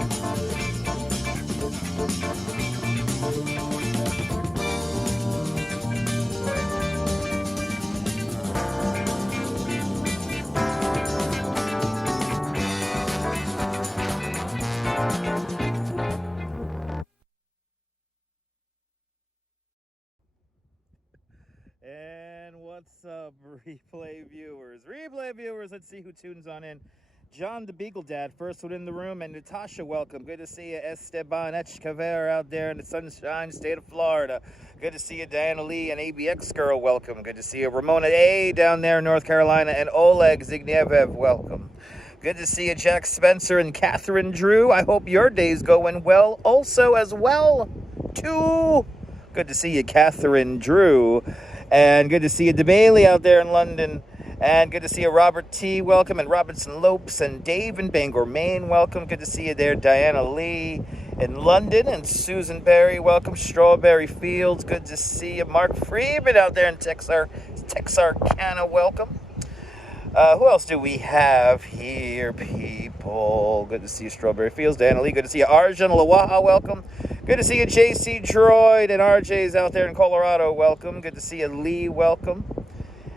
And what's up, replay viewers? Replay viewers, let's see who tunes on in. John the Beagle Dad, first one in the room, and Natasha, welcome. Good to see you, Esteban Echcaver out there in the sunshine state of Florida. Good to see you, Diana Lee, and ABX Girl, welcome. Good to see you, Ramona A down there in North Carolina, and Oleg Zignievev, welcome. Good to see you, Jack Spencer and Catherine Drew. I hope your day's going well also as well, too. Good to see you, Catherine Drew. And good to see you, DeBailey out there in London. And good to see you, Robert T. Welcome. And Robertson Lopes and Dave in Bangor, Maine. Welcome. Good to see you there, Diana Lee in London. And Susan Berry. Welcome. Strawberry Fields. Good to see you. Mark Freeman out there in Texarkana. Welcome. Who else do we have here, people? Good to see you, Strawberry Fields. Diana Lee. Good to see you, Arjun Lawaha. Welcome. Good to see you, JC Droid, and RJ's out there in Colorado. Welcome. Good to see you, Lee. Welcome.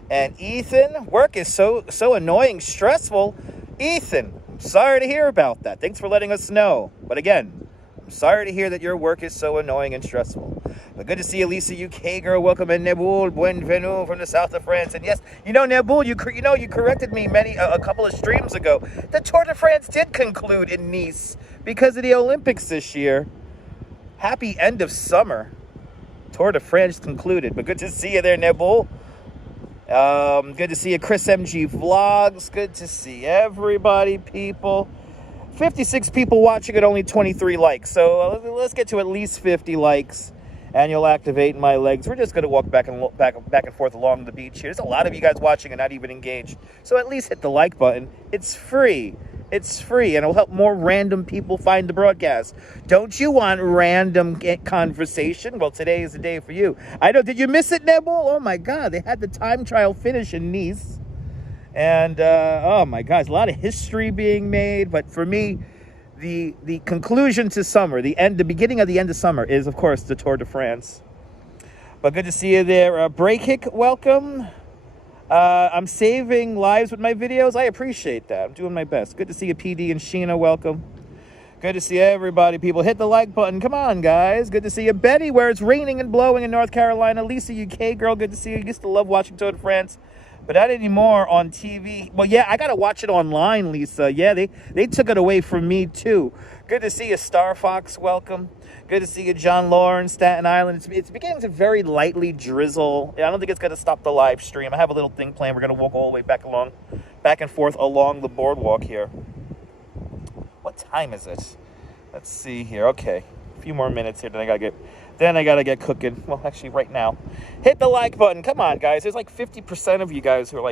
And Ethan, work is so annoying, stressful. Ethan, I'm sorry to hear about that. Thanks for letting us know. But again, I'm sorry to hear that your work is so annoying and stressful. But good to see you, Lisa, UK girl. Welcome, and Neboul Buenvenu from the south of France. And yes, you know, Neboul, you corrected me a couple of streams ago. The Tour de France did conclude in Nice because of the Olympics this year. Happy end of summer. Tour de France concluded. But good to see you there, Neboul. Good to see you, Chris MG Vlogs. Good to see everybody, people. 56 people watching at only 23 likes. So let's get to at least 50 likes, and you'll activate my legs. We're just going to walk back and forth along the beach here. There's a lot of you guys watching and not even engaged. So at least hit the like button. It's free. It's free, and it'll help more random people find the broadcast. Don't you want random conversation? Well, today is the day for you. I know. Did you miss it, Nebul? Oh, my God. They had the time trial finish in Nice. And, oh, my God. There's a lot of history being made. But for me, the conclusion to summer, the beginning of the end of summer is, of course, the Tour de France. But good to see you there. Breakick, welcome. I'm saving lives with my videos. I appreciate that. I'm doing my best. Good to see you, PD and Sheena. Welcome. Good to see everybody. People, hit the like button. Come on, guys. Good to see you, Betty, where it's raining and blowing in North Carolina. Lisa, UK girl. Good to see you. Used to love watching Tour de France, but not anymore on TV. Well, yeah, I got to watch it online, Lisa. Yeah, they took it away from me, too. Good to see you, Star Fox. Welcome. Good to see you, John Lawrence, Staten Island. It's beginning to very lightly drizzle. I don't think it's going to stop the live stream. I have a little thing planned. We're going to walk all the way back and forth along the boardwalk here. What time is it? Let's see here. Okay, a few more minutes here. Then I gotta get cooking. Well, actually, right now, hit the like button. Come on, guys. There's like 50% of you guys who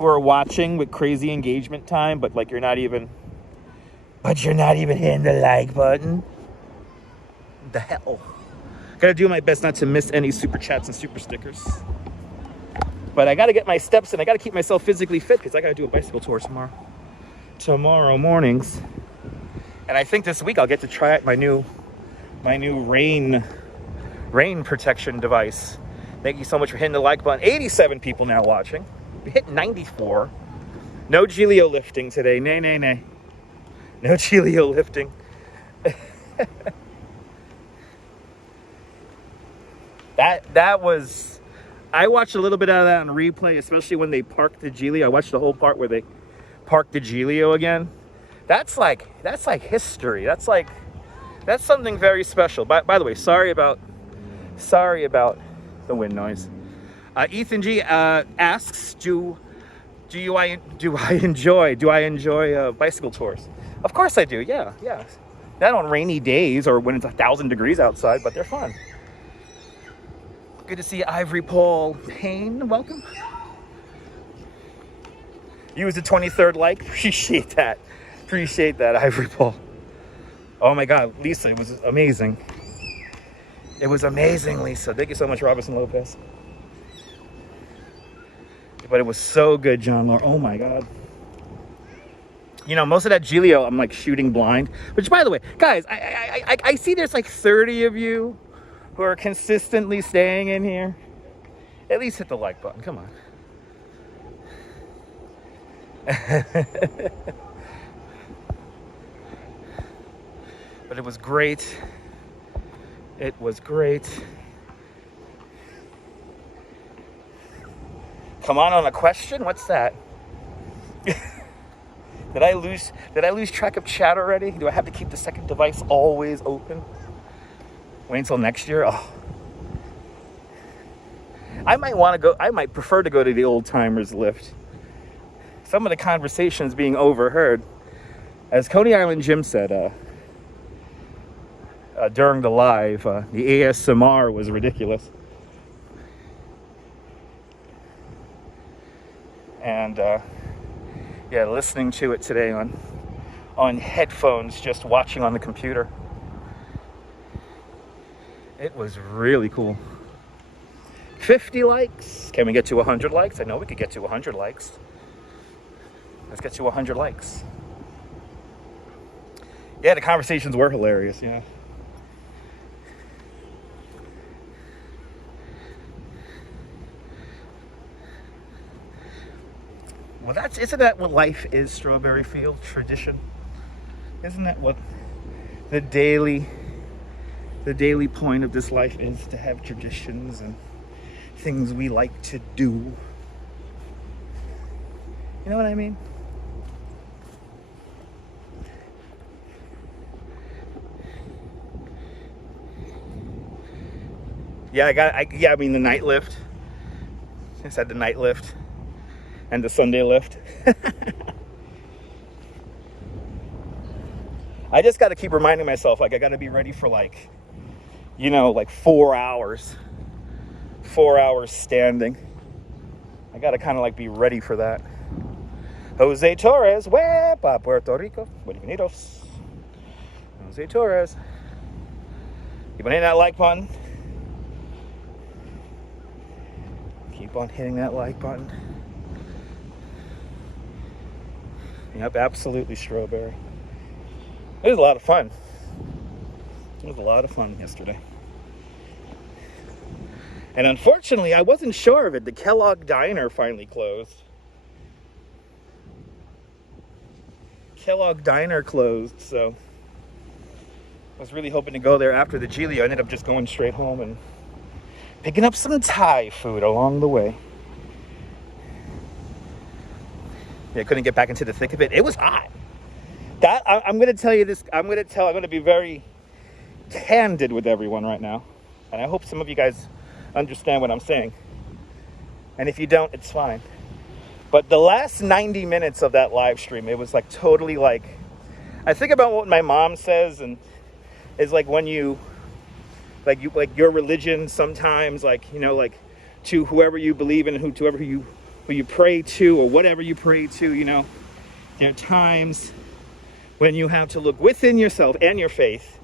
are watching with crazy engagement time, but you're not even hitting the like button. The hell. Gotta do my best not to miss any super chats and super stickers. But I gotta get my steps in. I gotta keep myself physically fit because I gotta do a bicycle tour tomorrow mornings. And I think this week I'll get to try out my new rain protection device. Thank you so much for hitting the like button. 87 people now watching. We hit 94. No Gilio lifting today. Nay. No Gilio lifting. That was, I watched a little bit out of that on replay, especially when they parked the Gilio. I watched the whole part where they parked the Gilio again. That's like history. That's something very special. By the way, sorry about the wind noise. Ethan G asks, do I enjoy bicycle tours? Of course I do. Yeah. Not on rainy days or when it's 1,000 degrees outside, but they're fun. Good to see Ivory Paul Payne. Welcome. You was the 23rd like. Appreciate that, Ivory Paul. Oh my God, Lisa, it was amazing. It was amazing, Lisa. Thank you so much, Robinson Lopez. But it was so good, John Law. Oh my God. You know, most of that Giglio, I'm like shooting blind. Which, by the way, guys, I see there's like 30 of you who are consistently staying in here. At least hit the like button. Come on. But it was great. It was great. Come on a question? What's that? Did I lose track of chat already? Do I have to keep the second device always open? Wait until next year? Oh. I might prefer to go to the old timers lift. Some of the conversations being overheard. As Coney Island Jim said during the live, the ASMR was ridiculous. And yeah, listening to it today on headphones, just watching on the computer. It was really cool. 50 likes. Can we get to 100 likes? I know we could get to 100 likes. Let's get to 100 likes. Yeah, the conversations were hilarious, yeah. Well, isn't that what life is, Strawberry Field? Tradition? Isn't that what the daily point of this life is? To have traditions and things we like to do. You know what I mean? Yeah, I mean the night lift. I said the night lift. And the Sunday lift. I just got to keep reminding myself, like, I got to be ready for, like, you know, like 4 hours. 4 hours standing. I got to kind of, like, be ready for that. Jose Torres, Huepa, Puerto Rico. Bienvenidos. Jose Torres. Keep on hitting that like button. Keep on hitting that like button. Yep, absolutely, Strawberry. It was a lot of fun. It was a lot of fun yesterday. And unfortunately, I wasn't sure of it. The Kellogg Diner finally closed. Kellogg Diner closed, so I was really hoping to go there after the Giglio. I ended up just going straight home and picking up some Thai food along the way. I couldn't get back into the thick of it. It was hot. I'm going to tell you this. I'm going to be very candid with everyone right now. And I hope some of you guys understand what I'm saying. And if you don't, it's fine. But the last 90 minutes of that live stream, it was like totally like, I think about what my mom says, and it's like when you like your religion sometimes, like, you know, like to whoever you believe in, who you pray to, or whatever you pray to, you know, there are times when you have to look within yourself and your faith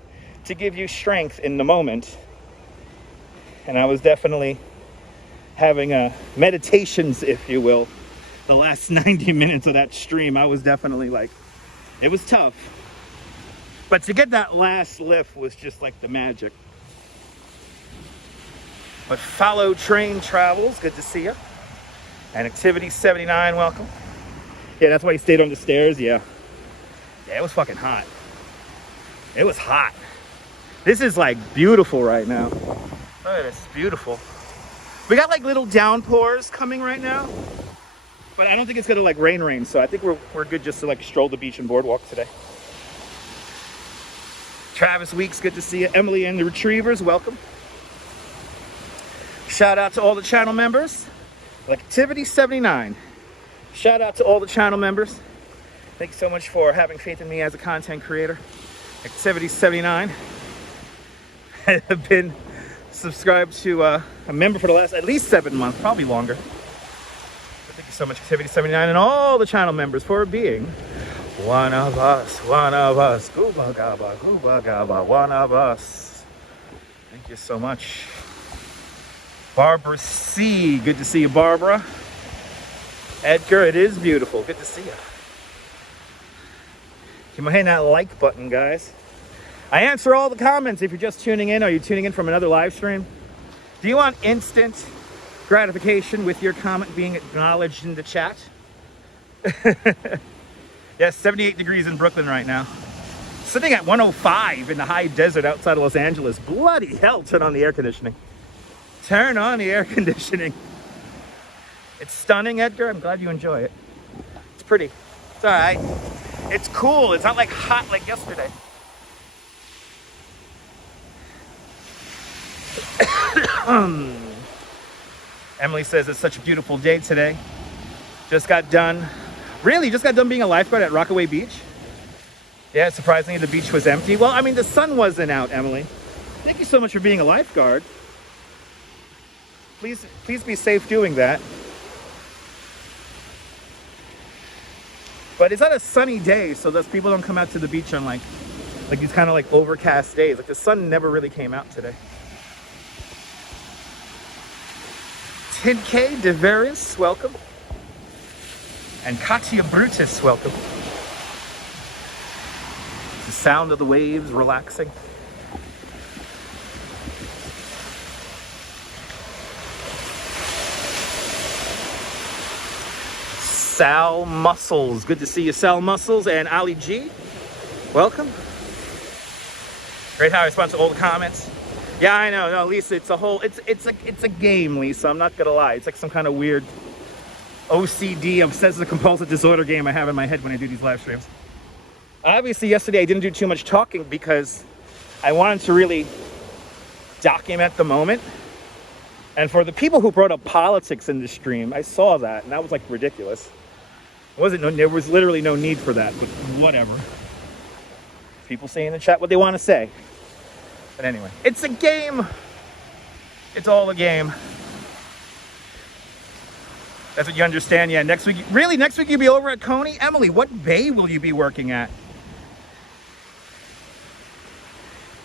to give you strength in the moment. And I was definitely having meditations, if you will, the last 90 minutes of that stream. I was definitely like, it was tough. But to get that last lift was just like the magic. But Follow Train Travels, good to see you. And Activity 79, welcome. Yeah, that's why you stayed on the stairs, yeah. Yeah, it was fucking hot. It was hot. This is like beautiful right now. Look at this, it's beautiful. We got like little downpours coming right now, but I don't think it's gonna like rain, so I think we're good just to like stroll the beach and boardwalk today. Travis Weeks, good to see you. Emily and the Retrievers, welcome. Shout out to all the channel members. Activity 79. Shout out to all the channel members. Thank you so much for having faith in me as a content creator. Activity 79. I have been subscribed to a member for the last at least 7 months, probably longer. But thank you so much, Activity 79, and all the channel members for being one of us, one of us. Gooba gaba, one of us. Thank you so much. Barbara C. Good to see you, Barbara. Edgar, it is beautiful. Good to see you. Keep on hitting that like button, guys. I answer all the comments if you're just tuning in. Are you tuning in from another live stream? Do you want instant gratification with your comment being acknowledged in the chat? Yes, 78 degrees in Brooklyn right now. Sitting at 105 in the high desert outside of Los Angeles. Bloody hell, turn on the air conditioning. Turn on the air conditioning. It's stunning, Edgar. I'm glad you enjoy it. It's pretty. It's all right. It's cool. It's not like hot like yesterday. Emily says it's such a beautiful day today. Just got done. Really? Just got done being a lifeguard at Rockaway Beach? Yeah, surprisingly the beach was empty. Well, I mean, the sun wasn't out, Emily. Thank you so much for being a lifeguard. Please be safe doing that. But it's not a sunny day, so those people don't come out to the beach on like these kind of like overcast days. Like the sun never really came out today. 10K DeVeris, welcome. And Katia Brutus, welcome. The sound of the waves relaxing. Sal Muscles, good to see you, Sal Muscles, and Ali G, welcome. Great how I respond to all the comments. Yeah, I know, no, Lisa, it's a game, Lisa. I'm not gonna lie. It's like some kind of weird OCD, obsessive compulsive disorder game I have in my head when I do these live streams. Obviously, yesterday I didn't do too much talking because I wanted to really document the moment. And for the people who brought up politics in the stream, I saw that, and that was like ridiculous. There was literally no need for that, but whatever. People say in the chat what they want to say. But anyway, it's a game. It's all a game. That's what you understand. Yeah, next week, really, next week you'll be over at Coney? Emily, what bay will you be working at?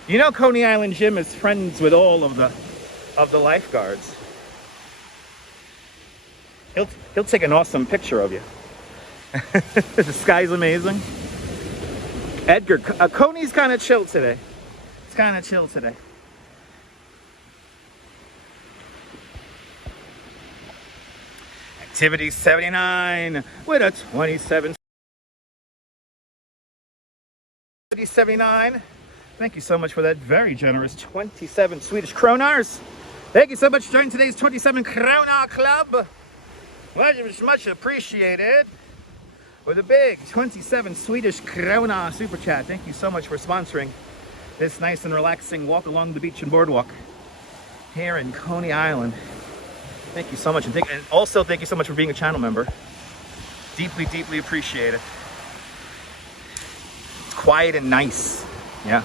You know Coney Island Gym is friends with all of the lifeguards. He'll take an awesome picture of you. The sky's amazing. Edgar, Coney's kind of chill today. It's kind of chill today. Activity 79 with a 27. 79. Thank you so much for that very generous 27 Swedish kronars. Thank you so much for joining today's 27 krona club. Much appreciated. With a big 27 Swedish krona super chat. Thank you so much for sponsoring this nice and relaxing walk along the beach and boardwalk here in Coney Island. Thank you so much. And also thank you so much for being a channel member. Deeply, deeply appreciate it. It's quiet and nice. Yeah.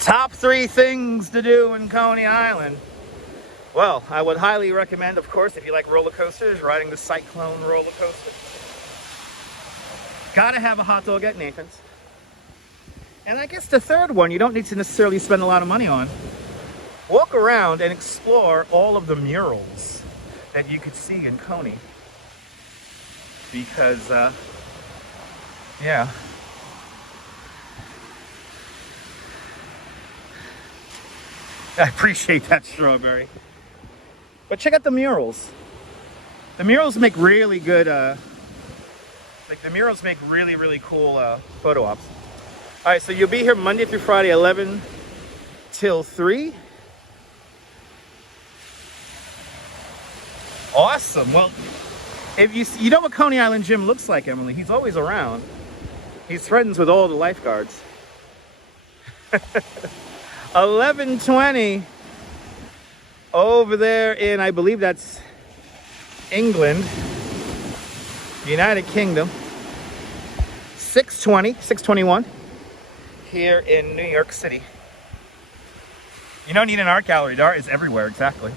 Top 3 things to do in Coney Island. Well, I would highly recommend, of course, if you like roller coasters, riding the Cyclone roller coaster. Gotta have a hot dog at Nathan's. And I guess the third one you don't need to necessarily spend a lot of money on. Walk around and explore all of the murals that you could see in Coney. Because, yeah. I appreciate that, Strawberry. But check out the murals. The murals make really good, the murals make really, really cool photo ops. All right, so you'll be here Monday through Friday, 11 till 3. Awesome. Well, if you know what Coney Island Gym looks like, Emily, he's always around. He's friends with all the lifeguards. 11:20 over there in, I believe that's England, United Kingdom. 6:21 here in New York City. You don't need an art gallery. The art is everywhere, exactly.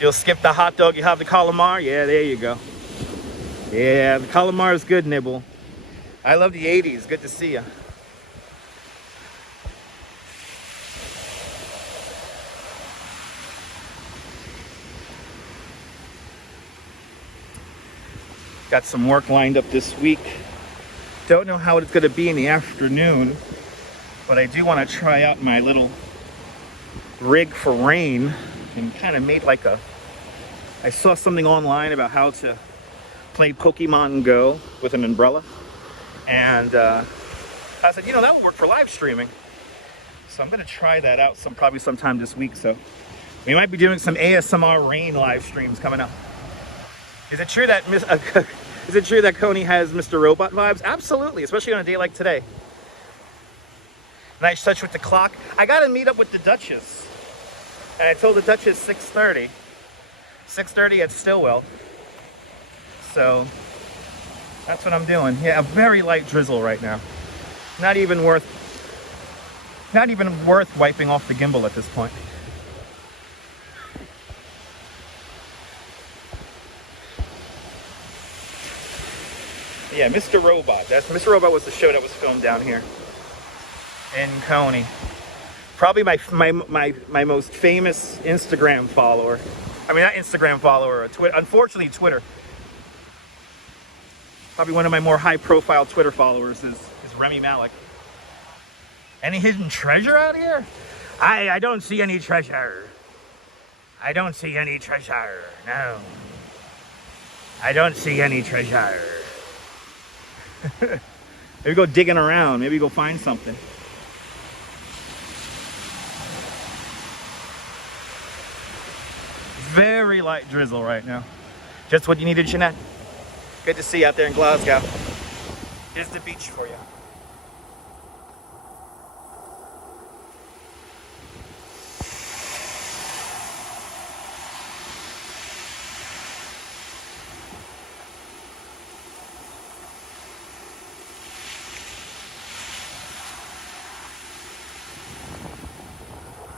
You'll skip the hot dog, you have the calamari. Yeah, there you go. Yeah, the calamar is good, Nibble. I love the 80s. Good to see you. Got some work lined up this week. Don't know how it's going to be in the afternoon, but I do want to try out my little rig for rain and kind of made like a... I saw something online about how to play Pokemon Go with an umbrella, and I said, you know, that would work for live streaming. So I'm going to try that out probably sometime this week. So we might be doing some ASMR rain live streams coming up. Is it true that Coney has Mr. Robot vibes? Absolutely, especially on a day like today. Nice touch with the clock. I got to meet up with the Duchess, and I told the Duchess 6:30. 6:30 at Stillwell. So that's what I'm doing. Yeah, a very light drizzle right now. Not even worth wiping off the gimbal at this point. Yeah, Mr. Robot. Mr. Robot was the show that was filmed down here in Coney. Probably my most famous Instagram follower. I mean, not Instagram follower, Twitter. Unfortunately, Twitter. Probably one of my more high-profile Twitter followers is Remy Malik. Any hidden treasure out here? I don't see any treasure. I don't see any treasure. No. I don't see any treasure. Maybe go digging around. Maybe go find something. Very light drizzle right now. Just what you needed, Jeanette. Good to see you out there in Glasgow. Here's the beach for you.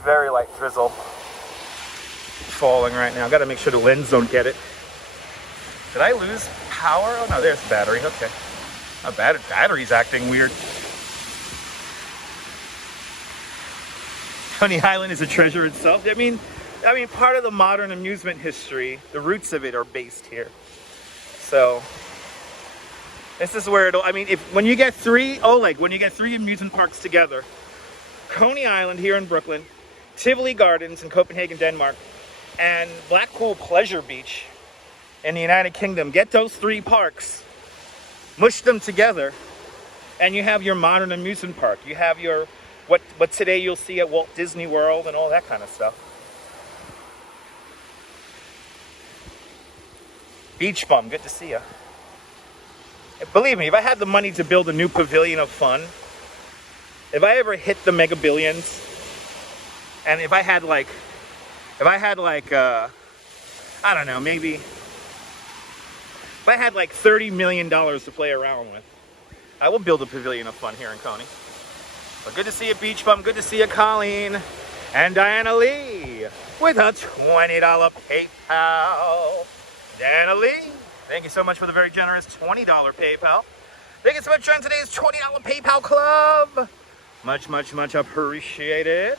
Very light drizzle falling right now. Got to make sure the lens don't get it. Did I lose power? Oh no, there's the battery. Okay. Not bad. Battery's acting weird. Coney Island is a treasure itself. I mean, part of the modern amusement history, the roots of it are based here. So this is where it'll. I mean, when you get three amusement parks together, Coney Island here in Brooklyn, Tivoli Gardens in Copenhagen, Denmark, and Blackpool Pleasure Beach in the United Kingdom. Get those three parks, mush them together, and you have your modern amusement park. You have your what today you'll see at Walt Disney World and all that kind of stuff. Beach bum, good to see you. Believe me, if I had the money to build a new pavilion of fun, if I ever hit the mega billions, and if I had like, I don't know, maybe, if I had like $30 million to play around with, I will build a pavilion of fun here in Coney. But good to see you, Beach Bum. Good to see you, Colleen. And Diana Lee with a $20 PayPal. Diana Lee, thank you so much for the very generous $20 PayPal. Thank you so much for joining today's $20 PayPal club. Much, much, much appreciated.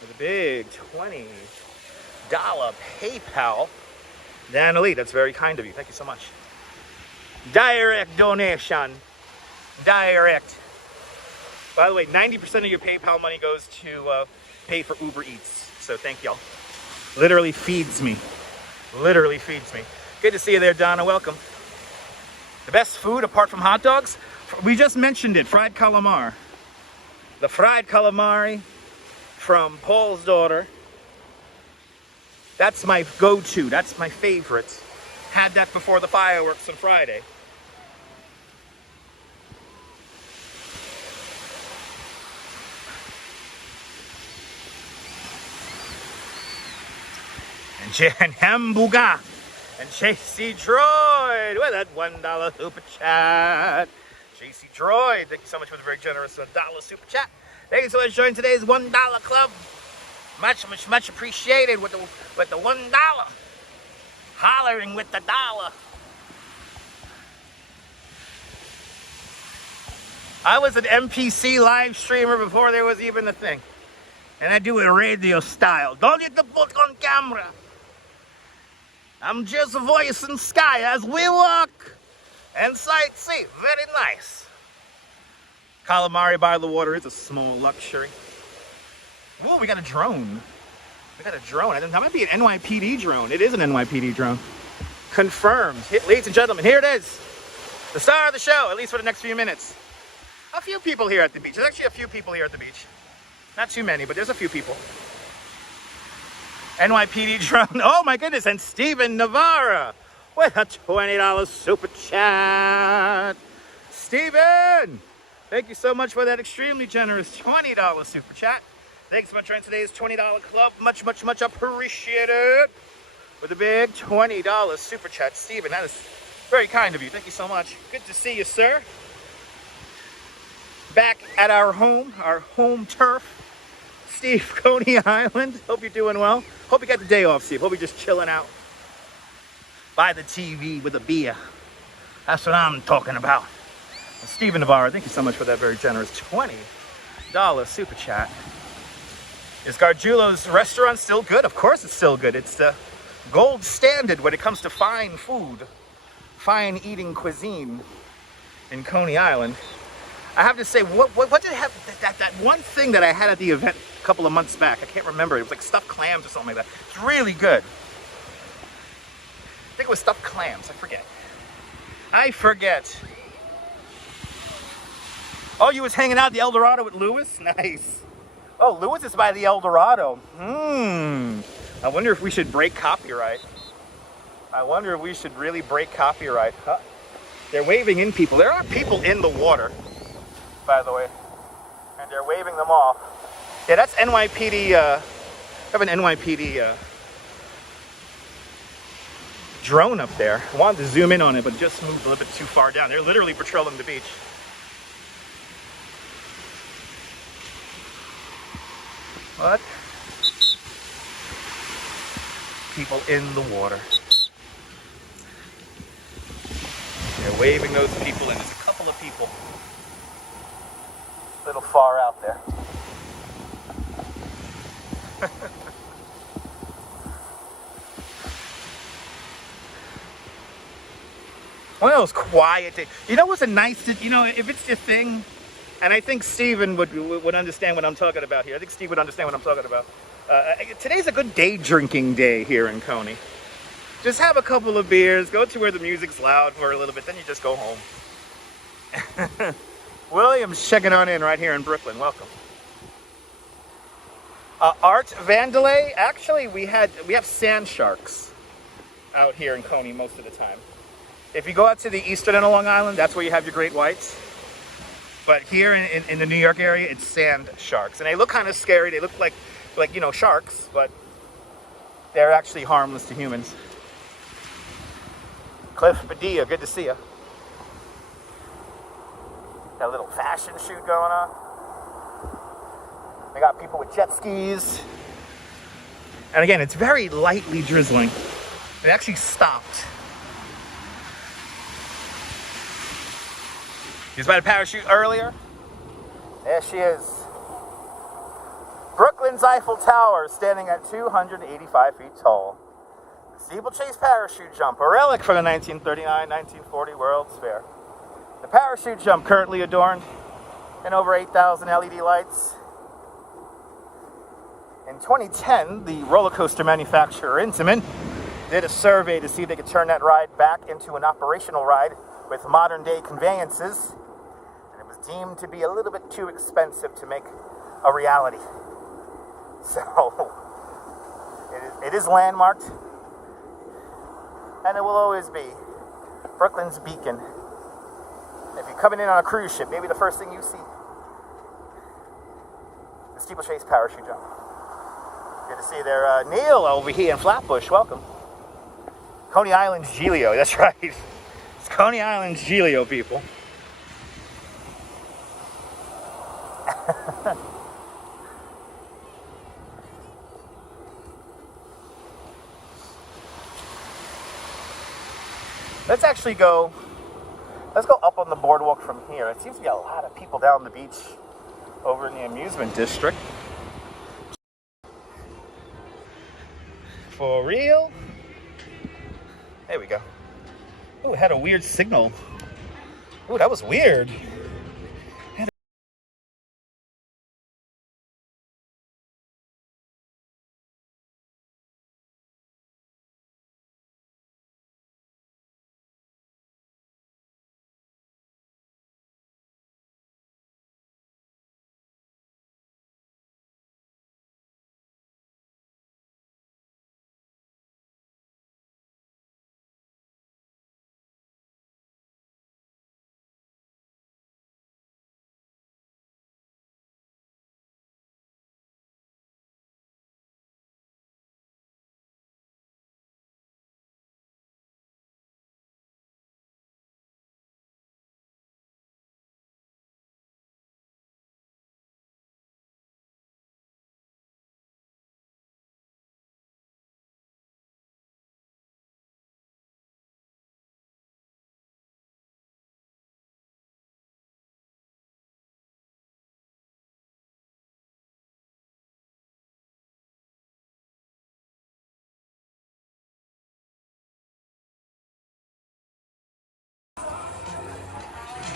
With a big $20 PayPal. Diana Lee, that's very kind of you. Thank you so much. Direct donation. Direct. By the way, 90% of your PayPal money goes to pay for Uber Eats. So thank y'all. Literally feeds me. Literally feeds me. Good to see you there, Donna. Welcome. The best food apart from hot dogs? We just mentioned it. Fried calamari. The fried calamari from Paul's daughter. That's my go-to. That's my favorite. Had that before the fireworks on Friday. And Jan Hamburger and JC Droid with that $1 super chat. JC Droid, thank you so much for the very generous $1 super chat. Thank you so much for joining today's $1 club. Much, much, much appreciated with the $1. Hollering with the dollar. I was an MPC live streamer before there was even a thing. And I do it radio style. Don't hit the book on camera. I'm just a voice in sky as we walk and sightsee. Very nice. Calamari by the water is a small luxury. Whoa, we got a drone. We got a drone. That might be an NYPD drone. It is an NYPD drone. Confirmed. Ladies and gentlemen, here it is. The star of the show, at least for the next few minutes. A few people here at the beach. There's actually a few people here at the beach. Not too many, but there's a few people. NYPD drone. Oh my goodness. And Steven Navarra with a $20 super chat. Steven, thank you so much for that extremely generous $20 super chat. Thanks so much for joining today's $20 club. Much, much, much appreciated. With a big $20 super chat. Steven, that is very kind of you. Thank you so much. Good to see you, sir. Back at our home turf. Steve, Coney Island. Hope you're doing well. Hope you got the day off, Steve. Hope you're just chilling out by the TV with a beer. That's what I'm talking about. And Steven Navarro, thank you so much for that very generous $20 super chat. Is Gargiulo's restaurant still good? Of course it's still good. It's the gold standard when it comes to fine food, fine eating cuisine in Coney Island. I have to say, what did it have? That one thing that I had at the event a couple of months back, I can't remember. It was like stuffed clams or something like that. It's really good. I think it was stuffed clams. I forget. Oh, you was hanging out at the El Dorado with Lewis? Nice. Oh, Lewis is by the El Dorado. I wonder if we should break copyright. I wonder if we should really break copyright. Huh? They're waving in people. There are people in the water, by the way, and they're waving them off. Yeah, that's NYPD. I have an NYPD drone up there. I wanted to zoom in on it, but just moved a little bit too far down. They're literally patrolling the beach. What? People in the water. They're waving those people in. There's a couple of people a little far out there. One of those quiet days. You know what's a nice, if it's your thing, and I think Steven would understand what I'm talking about here. I think Steve would understand what I'm talking about. Today's a good day drinking day here in Coney. Just have a couple of beers, go to where the music's loud for a little bit, then you just go home. William's checking on in right here in Brooklyn. Welcome. Art Vandalay. Actually, we have sand sharks out here in Coney most of the time. If you go out to the eastern end of Long Island, that's where you have your great whites. But here in the New York area, it's sand sharks. And they look kind of scary. They look like sharks, but they're actually harmless to humans. Cliff Padilla, good to see you. Got a little fashion shoot going on. They got people with jet skis. And again, it's very lightly drizzling. It actually stopped. She was by the parachute earlier. There she is. Brooklyn's Eiffel Tower standing at 285 feet tall. The steeplechase parachute jump, a relic from the 1939-1940 World's Fair. The parachute jump currently adorned in over 8,000 LED lights. In 2010, the roller coaster manufacturer Intamin did a survey to see if they could turn that ride back into an operational ride with modern day conveyances. And it was deemed to be a little bit too expensive to make a reality. So, it is landmarked, and it will always be Brooklyn's beacon. If you're coming in on a cruise ship, maybe the first thing you see, the steeplechase parachute jump. Good to see you there. Neil over here in Flatbush, welcome. Coney Island's Giglio, that's right. It's Coney Island's Giglio, people. Let's go up on the boardwalk from here. It seems to be a lot of people down the beach over in the amusement district. For real? There we go. Oh, it had a weird signal. Oh, that was weird.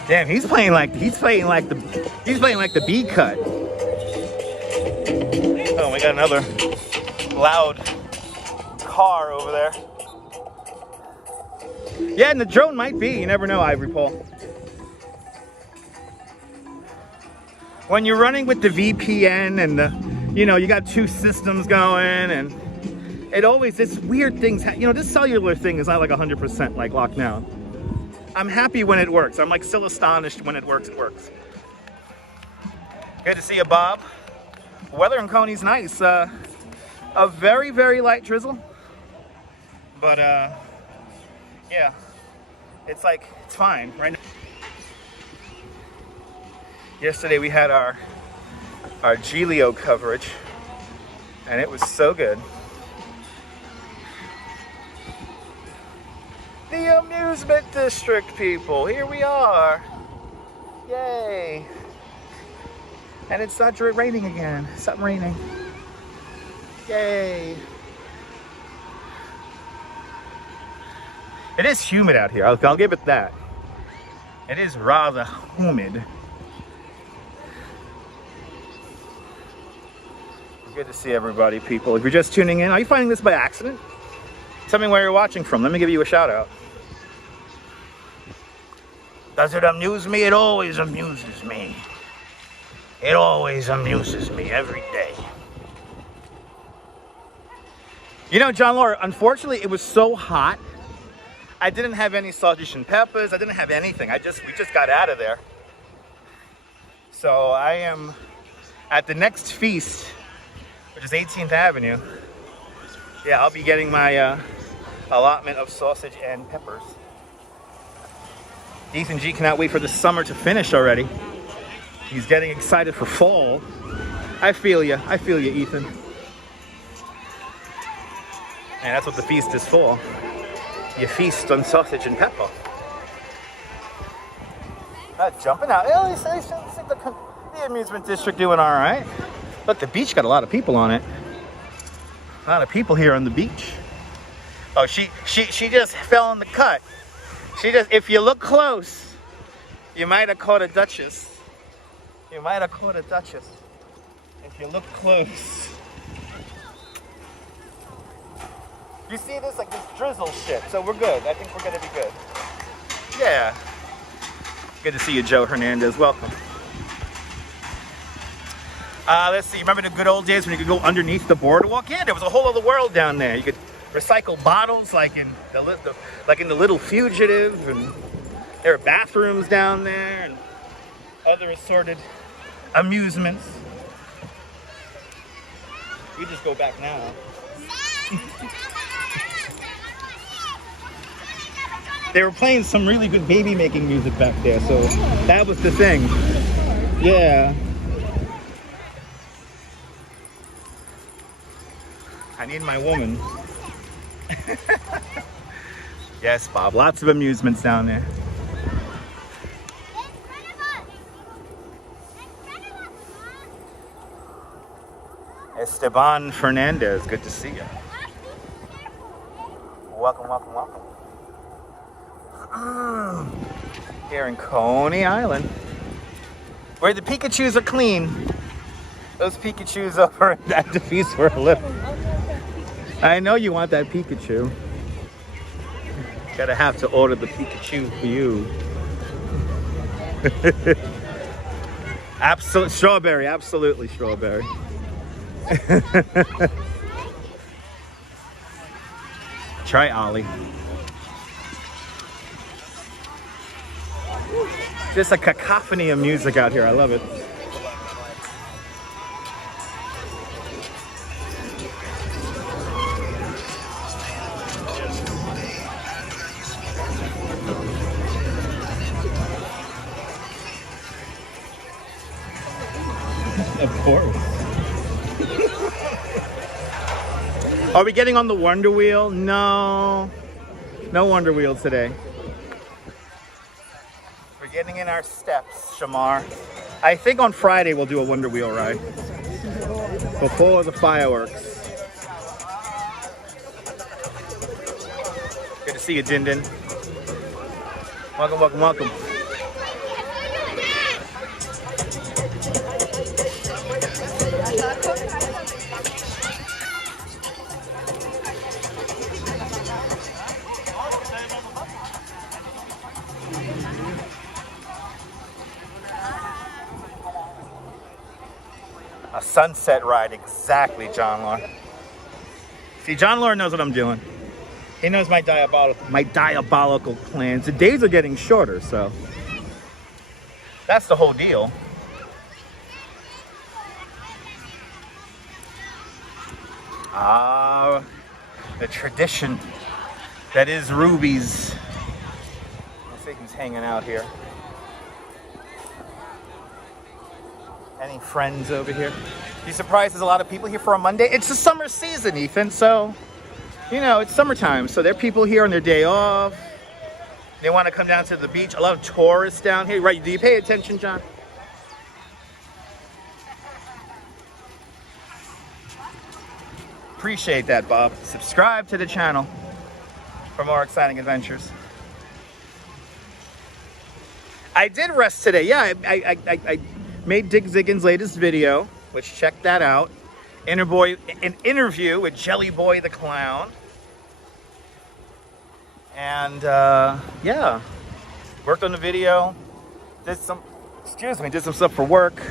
Damn, he's playing like the B cut. Oh, we got another loud car over there. Yeah, and the drone might be. You never know, Ivory Paul. When you're running with the VPN and the, you know, you got two systems going, and it always, this weird things. You know, this cellular thing is not like 100% like locked down. I'm happy when it works. I'm like still astonished when it works. It works. Good to see you, Bob. Weather in Coney's nice. A very, very light drizzle. But yeah, it's like, it's fine right now. Yesterday we had our Giglio coverage, and it was so good. The amusement district, people. Here we are. Yay. And it's not raining again. It's not raining. Yay. It is humid out here. I'll give it that. It is rather humid. Good to see everybody, people. If you're just tuning in, are you finding this by accident? Tell me where you're watching from. Let me give you a shout out. Does it amuse me? It always amuses me. It always amuses me every day. You know, John Laura, unfortunately, it was so hot. I didn't have any sausage and peppers. I didn't have anything. We just got out of there. So I am at the next feast, which is 18th Avenue. Yeah, I'll be getting my allotment of sausage and peppers. Ethan G cannot wait for the summer to finish already. He's getting excited for fall. I feel you. I feel you, Ethan. And that's what the feast is for. You feast on sausage and pepper. Jumping out. The amusement district doing all right. Look, the beach got a lot of people on it. A lot of people here on the beach. Oh, she just fell in the cut. If you look close, you might have caught a duchess. You might have caught a duchess. If you look close. You see this, like this drizzle shit, so we're good. I think we're gonna be good. Yeah. Good to see you, Joe Hernandez. Welcome. Let's see, remember the good old days when you could go underneath the boardwalk? Yeah, there was a whole other world down there. You could recycle bottles like in the Little Fugitive, and there are bathrooms down there and other assorted amusements. We just go back now. They were playing some really good baby making music back there, so that was the thing. Yeah. I need my woman. Yes, Bob. Lots of amusements down there. Esteban Fernandez, good to see you. Welcome, welcome, welcome. Here in Coney Island, where the Pikachus are clean. Those Pikachus over at the feast for a living. I know you want that Pikachu. Gotta have to order the Pikachu for you. Absolute strawberry, absolutely strawberry. Try Ollie. Just a cacophony of music out here. I love it. Of course. Are we getting on the Wonder Wheel? No. No Wonder Wheel today. We're getting in our steps, Shamar. I think on Friday we'll do a Wonder Wheel ride. Before the fireworks. Good to see you, Din Din. Welcome, welcome, welcome. A sunset ride, exactly, John Law. See, John Law knows what I'm doing. He knows my diabolical plans. The days are getting shorter, so that's the whole deal. The tradition that is Ruby's. Let's see who's hanging out here. Any friends over here? You surprised there's a lot of people here for a Monday? It's the summer season, Ethan, so, you know, it's summertime. So there are people here on their day off. They want to come down to the beach. A lot of tourists down here. Right, do you pay attention, John? Appreciate that, Bob. Subscribe to the channel for more exciting adventures. I did rest today. Yeah, I made Dig Ziggin's latest video, which check that out. An interview with Jelly Boy the Clown. And yeah, worked on the video. Did some stuff for work.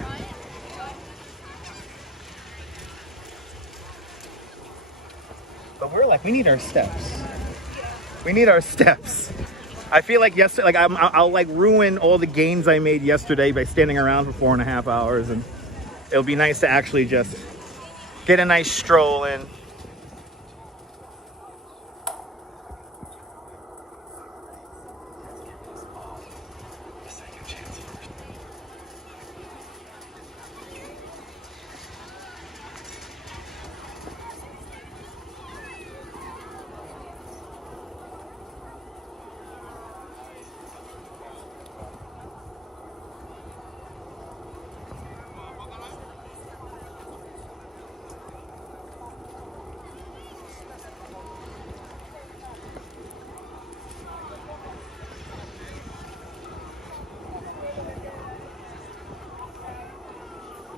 But we're like, we need our steps. We need our steps. I feel like yesterday, like I'll like ruin all the gains I made yesterday by standing around for 4.5 hours, and it'll be nice to actually just get a nice stroll in.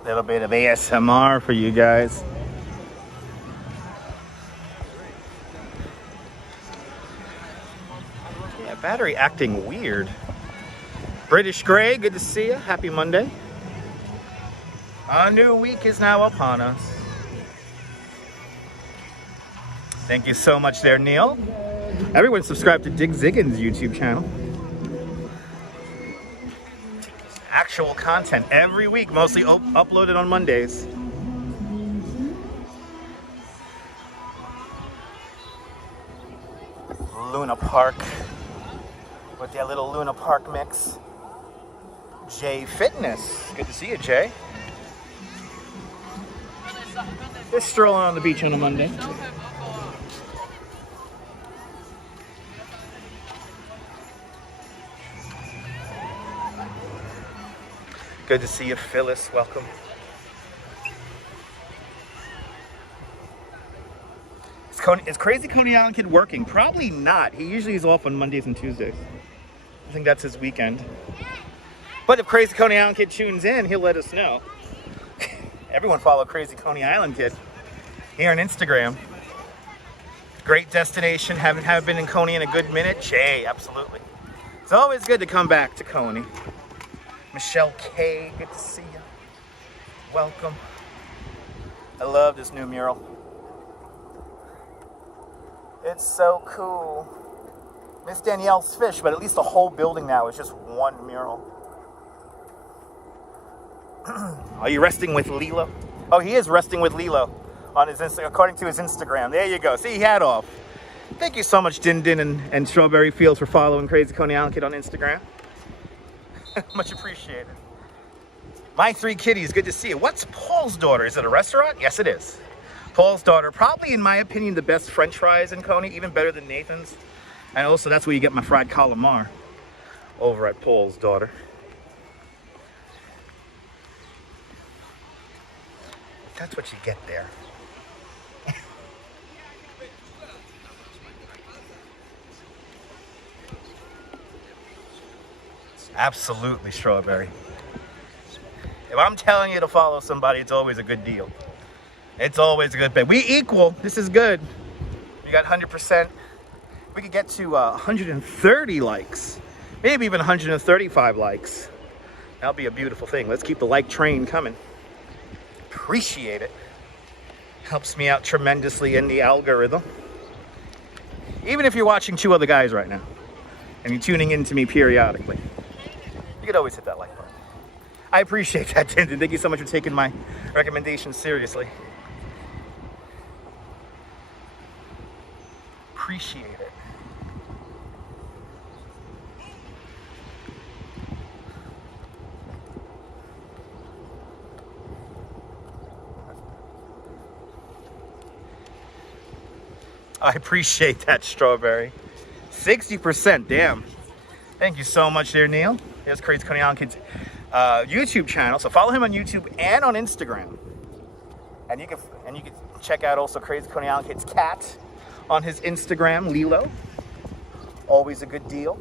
Little bit of ASMR for you guys. Yeah, battery acting weird. British Gray, good to see you. Happy Monday. A new week is now upon us. Thank you so much there, Neil. Everyone subscribe to Dig Ziggin's YouTube channel. Actual content every week, mostly uploaded on Mondays. Luna Park with their little Luna Park mix. Jay Fitness, good to see you, Jay. Just strolling on the beach on a Monday. Good to see you, Phyllis. Welcome. Is Crazy Coney Island Kid working? Probably not. He usually is off on Mondays and Tuesdays. I think that's his weekend. But if Crazy Coney Island Kid tunes in, he'll let us know. Everyone follow Crazy Coney Island Kid here on Instagram. Great destination. Haven't been in Coney in a good minute. Jay, absolutely. It's always good to come back to Coney. Michelle K, good to see you. Welcome. I love this new mural. It's so cool. Miss Danielle's fish, but at least the whole building now is just one mural. Are you resting with Lilo? Oh, he is resting with Lilo on his according to his Instagram. There you go. See, hat off. Thank you so much, Din Din and Strawberry Fields, for following Crazy Coney Island Kid on Instagram. Much appreciated. My Three Kitties, good to see you. What's Paul's Daughter? Is it a restaurant? Yes, it is. Paul's Daughter, probably in my opinion the best French fries in Coney, even better than Nathan's. And also that's where you get my fried calamar, over at Paul's Daughter. That's what you get there. Absolutely, Strawberry. If I'm telling you to follow somebody, it's always a good deal. It's always a good bet. We equal. This is good. We got 100%. We could get to 130 likes. Maybe even 135 likes. That'll be a beautiful thing. Let's keep the like train coming. Appreciate it. Helps me out tremendously in the algorithm. Even if you're watching two other guys right now and you're tuning in to me periodically, you could always hit that like button. I appreciate that, Tintin. Thank you so much for taking my recommendations seriously. Appreciate it. I appreciate that, Strawberry. 60%, damn. Thank you so much there, Neil. There's Crazy Coney Island Kid's YouTube channel. So follow him on YouTube and on Instagram. And you can check out also Crazy Coney Island Kid's cat on his Instagram, Lilo. Always a good deal.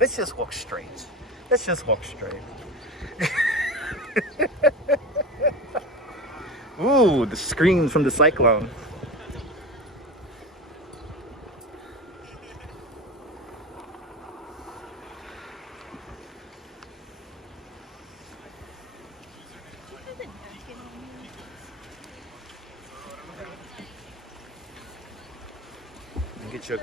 Let's just walk straight. Let's just walk straight. Ooh, the screams from the cyclone. Get your...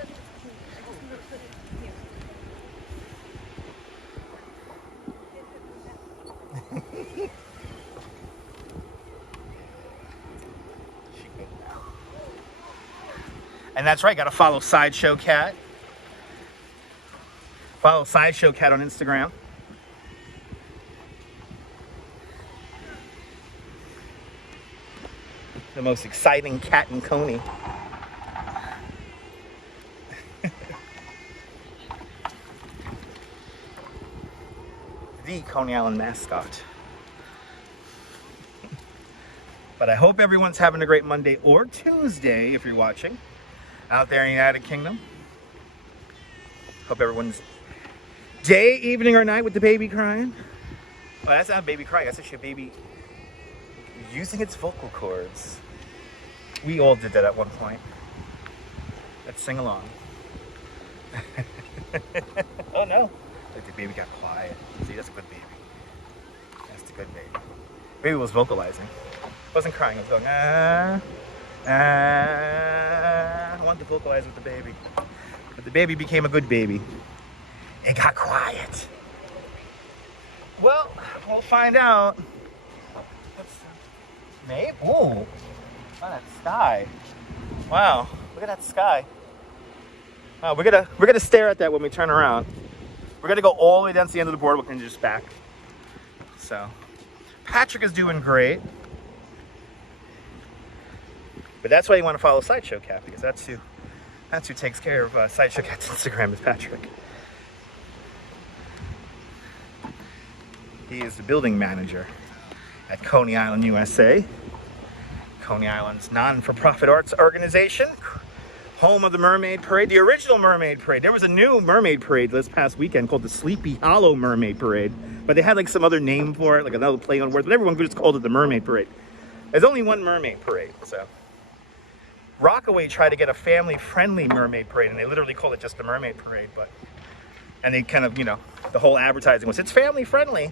And that's right, gotta follow Sideshow Cat. Follow Sideshow Cat on Instagram. The most exciting cat in Coney. The Coney Island mascot. But I hope everyone's having a great Monday or Tuesday if you're watching out there in the United Kingdom. Hope everyone's day, evening, or night with the baby crying. Oh, that's not a baby crying. That's actually a baby using its vocal cords. We all did that at one point. Let's sing along. Oh no. Like the baby got quiet. See, that's a good baby. That's the good baby. Baby was vocalizing. Wasn't crying, it was going, I wanted to vocalize with the baby. But the baby became a good baby. It got quiet. Well, we'll find out. Maybe? Ooh. Oh, that sky. Wow, look at that sky. Wow, we're gonna stare at that when we turn around. We're gonna go all the way down to the end of the boardwalk and just back. So, Patrick is doing great. But that's why you want to follow Sideshow Cat, because that's who takes care of Sideshow Cat's Instagram, is Patrick. He is the building manager at Coney Island, USA. Coney Island's non-for-profit arts organization, home of the Mermaid Parade, the original Mermaid Parade. There was a new Mermaid Parade this past weekend called the Sleepy Hollow Mermaid Parade, but they had like some other name for it, like another play on words, but everyone just called it the Mermaid Parade. There's only one Mermaid Parade, so. Rockaway tried to get a family-friendly Mermaid Parade, and they literally called it just the Mermaid Parade, but, and they kind of, you know, the whole advertising was, it's family-friendly.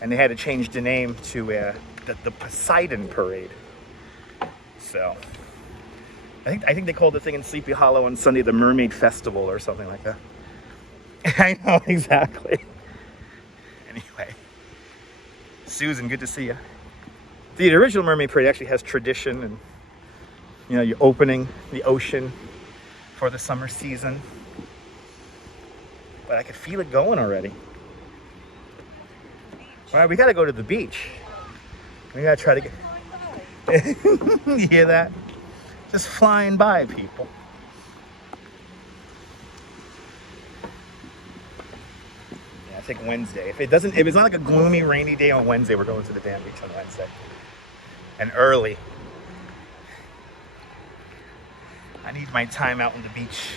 And they had to change the name to the Poseidon Parade. So, I think they called the thing in Sleepy Hollow on Sunday the Mermaid Festival or something like that. I know, exactly. Anyway, Susan, good to see you. The original Mermaid Parade actually has tradition, and you know, you're opening the ocean for the summer season. But I could feel it going already. All right, we gotta go to the beach. We gotta try to get. You hear that? Just flying by, people. Yeah, I think Wednesday. If it's not like a gloomy, rainy day on Wednesday, we're going to the damn beach on Wednesday. And early. I need my time out on the beach.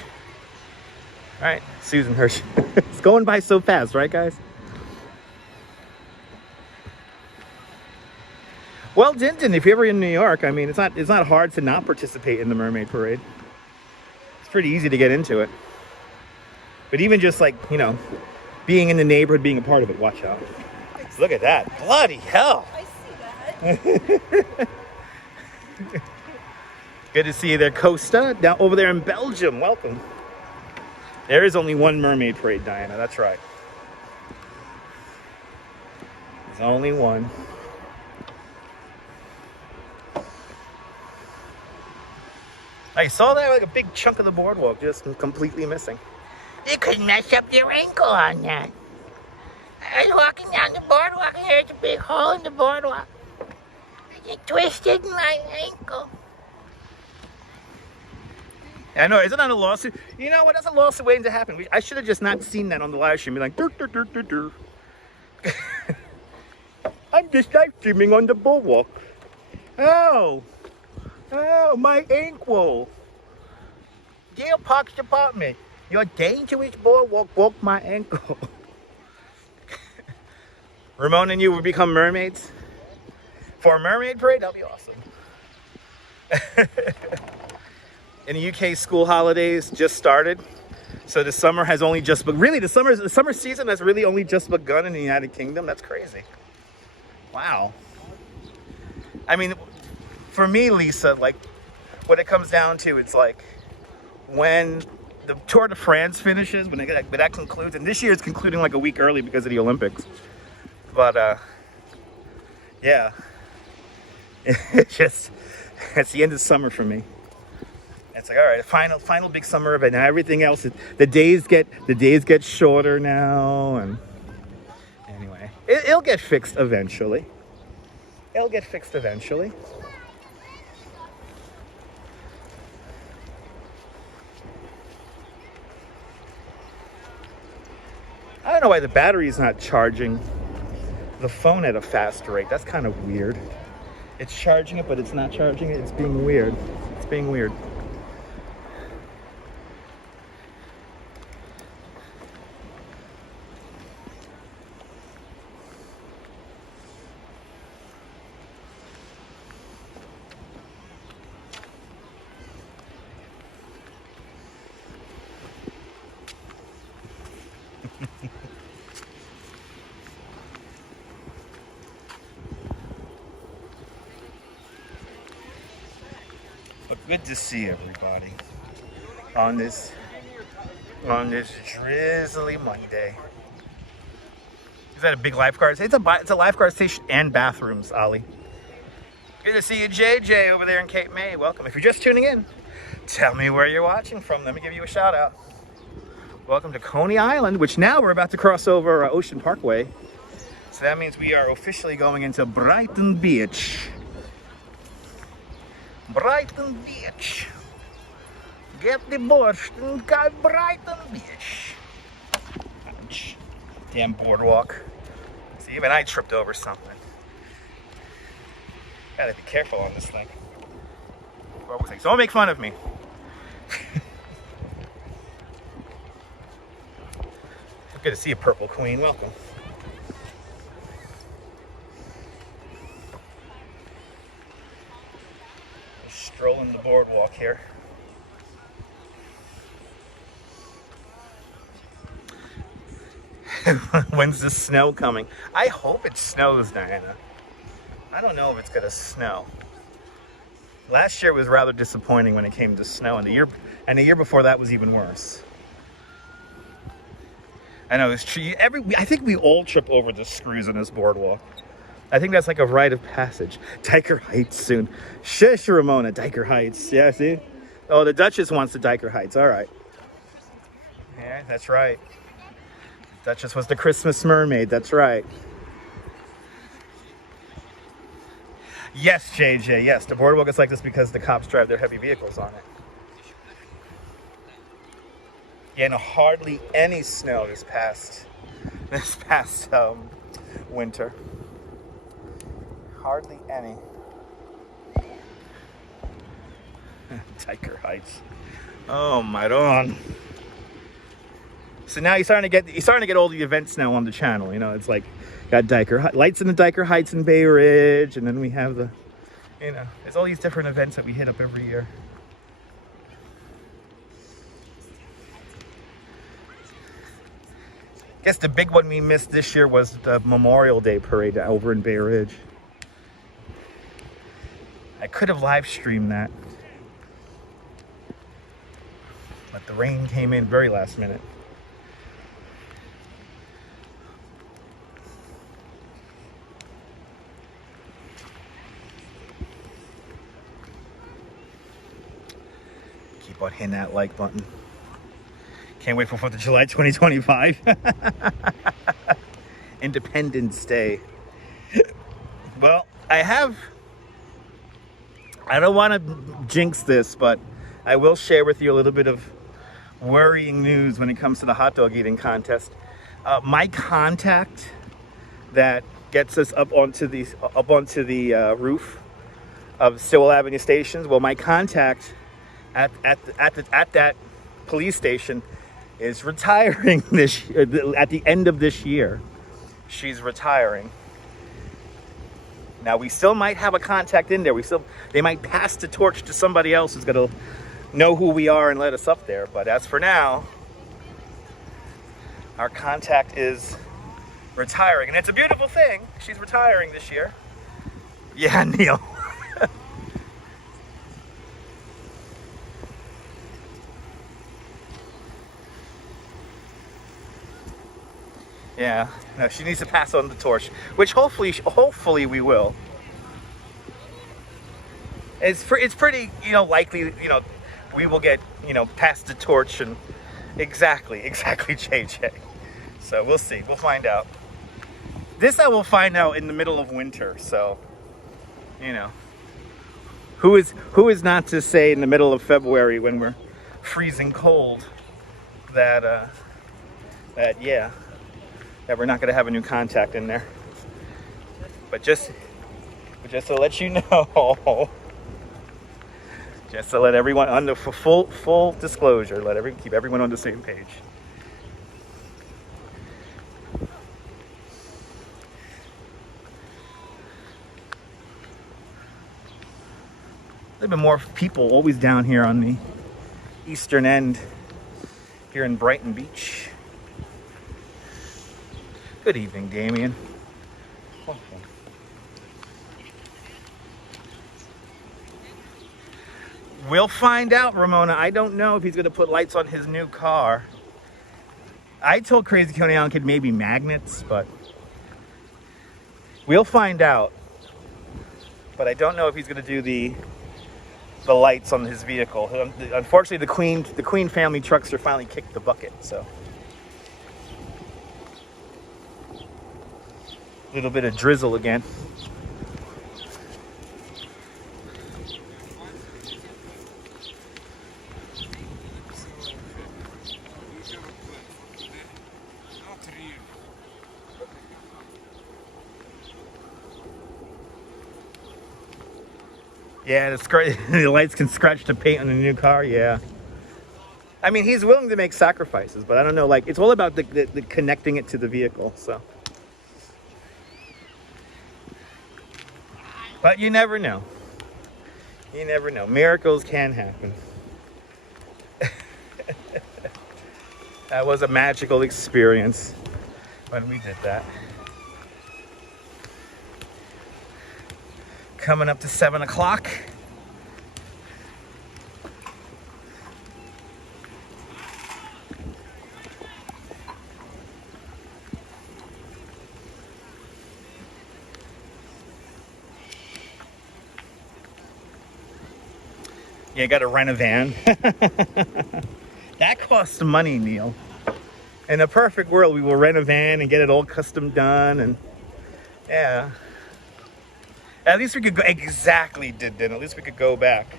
All right, Susan Hirsch. It's going by so fast, right, guys? Well, Dinton, if you're ever in New York, I mean, it's not hard to not participate in the Mermaid Parade. It's pretty easy to get into it. But even just like, you know, being in the neighborhood, being a part of it, watch out. Look at that. Bloody hell. I see that. Good to see you there, Costa, down over there in Belgium. Welcome. There is only one Mermaid Parade, Diana. That's right. There's only one. I saw that, like a big chunk of the boardwalk just completely missing. You could mess up your ankle on that. I was walking down the boardwalk and there's a big hole in the boardwalk. It twisted my ankle. I know, isn't that a lawsuit? You know what, that's a lawsuit waiting to happen. I should have just not seen that on the live stream. Be like, dur, dur, dur, dur, dur. I'm just live streaming on the boardwalk. Oh, my ankle. Dear Parks Department, your dangerous boardwalk broke my ankle. Ramon and you will become mermaids? For a mermaid parade? That'll be awesome. In the UK, school holidays just started. So the summer has only just begun. Really, the summer season has really only just begun in the United Kingdom. That's crazy. Wow. I mean, for me, Lisa, like, what it comes down to, it's like when the Tour de France finishes, when that concludes, and this year it's concluding like a week early because of the Olympics. But yeah, it's the end of summer for me. It's like, all right, final big summer event. Now everything else, the days get shorter now, and anyway, it'll get fixed eventually. It'll get fixed eventually. I don't know why the battery's not charging the phone at a fast rate. That's kind of weird. It's charging it, but it's not charging it. It's being weird. It's being weird. But good to see everybody on this drizzly Monday. Is that a big lifeguard? It's a lifeguard station and bathrooms, Ollie. Good to see you, JJ, over there in Cape May. Welcome. If you're just tuning in, tell me where you're watching from. Let me give you a shout out. Welcome to Coney Island, which now we're about to cross over Ocean Parkway. So that means we are officially going into Brighton Beach. Brighton Beach. Get the borscht and go Brighton Beach. Ouch. Damn boardwalk. See, even I tripped over something. Gotta be careful on this thing. So don't make fun of me. Good to see you, Purple Queen. Welcome. Just strolling the boardwalk here. When's the snow coming? I hope it snows, Diana. I don't know if it's gonna snow. Last year was rather disappointing when it came to snow, and the year before that was even worse. I know, it's true. I think we all trip over the screws on this boardwalk. I think that's like a rite of passage. Diker Heights soon. Shush, Ramona. Diker Heights. Yeah, see? Oh, the Duchess wants the Diker Heights. All right. Yeah, that's right. Duchess was the Christmas mermaid. That's right. Yes, JJ. Yes, the boardwalk is like this because the cops drive their heavy vehicles on it. Yeah, no, hardly any snow this past winter. Hardly any. Diker Heights. Oh my God. So now you're starting to get all the events now on the channel. You know, it's like got lights in the Diker Heights in Bay Ridge, and then we have the, you know, there's all these different events that we hit up every year. I guess the big one we missed this year was the Memorial Day parade over in Bay Ridge. I could have live streamed that, but the rain came in very last minute. Keep on hitting that like button. Can't wait for 4th of July 2025. Independence Day. Well, I don't want to jinx this, but I will share with you a little bit of worrying news when it comes to the hot dog eating contest. My contact that gets us up onto the roof of Sewell Avenue stations. Well, my contact at that police station is retiring at the end of this year. She's retiring. Now we still might have a contact in there. They might pass the torch to somebody else who's gonna know who we are and let us up there. But as for now, our contact is retiring, and it's a beautiful thing. She's retiring this year. Yeah, Neil. Yeah, no, she needs to pass on the torch, which hopefully we will. It's pretty, you know, likely, you know, we will get, you know, past the torch, and exactly, JJ. So we'll see, we'll find out. This I will find out in the middle of winter, so, you know, who is not to say in the middle of February when we're freezing cold that we're not going to have a new contact in there. But just to let you know, just to let everyone under full disclosure, keep everyone on the same page. A little bit more people always down here on the eastern end here in Brighton Beach. Good evening, Damien. We'll find out, Ramona. I don't know if he's going to put lights on his new car. I told Crazy Coney Island Kid maybe magnets, but we'll find out. But I don't know if he's going to do the lights on his vehicle. Unfortunately, the Queen family trucks are finally kicked the bucket, so. A little bit of drizzle again. Yeah, the lights can scratch the paint on the new car. Yeah. I mean, he's willing to make sacrifices, but I don't know. Like, it's all about the connecting it to the vehicle. So, but you never know. You never know. Miracles can happen. That was a magical experience when we did that. Coming up to 7 o'clock. Yeah, got to rent a van. That costs money, Neil. In a perfect world, we will rent a van and get it all custom done, and yeah. At least we could go, exactly did then. At least we could go back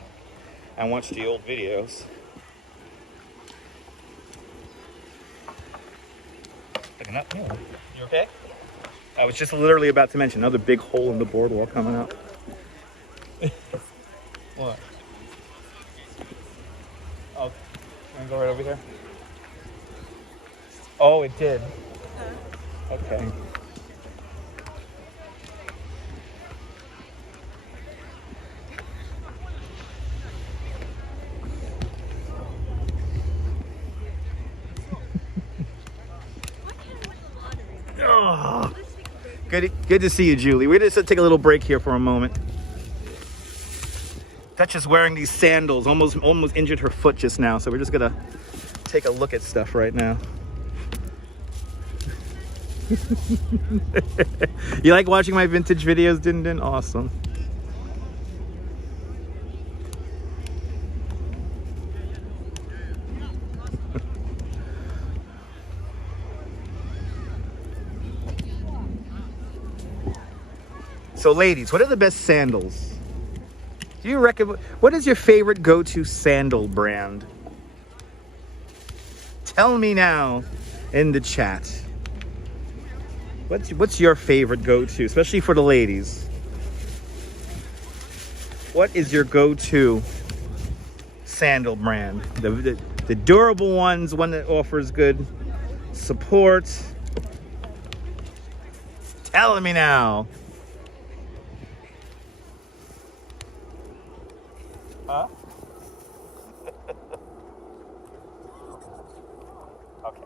and watch the old videos. Looking up, Neil. You okay? I was just literally about to mention another big hole in the boardwalk coming up. What? Oh, can I go right over here? Oh, it did. Okay. Oh, good to see you, Julie. We're just gonna take a little break here for a moment. Duchess wearing these sandals, almost injured her foot just now, so we're just gonna take a look at stuff right now. You like watching my vintage videos, Din Din? Awesome. So ladies, what are the best sandals? Do you recommend, what is your favorite go-to sandal brand? Tell me now in the chat. What's your favorite go-to, especially for the ladies? What is your go-to sandal brand? The durable ones, one that offers good support. Tell me now. Huh? Okay.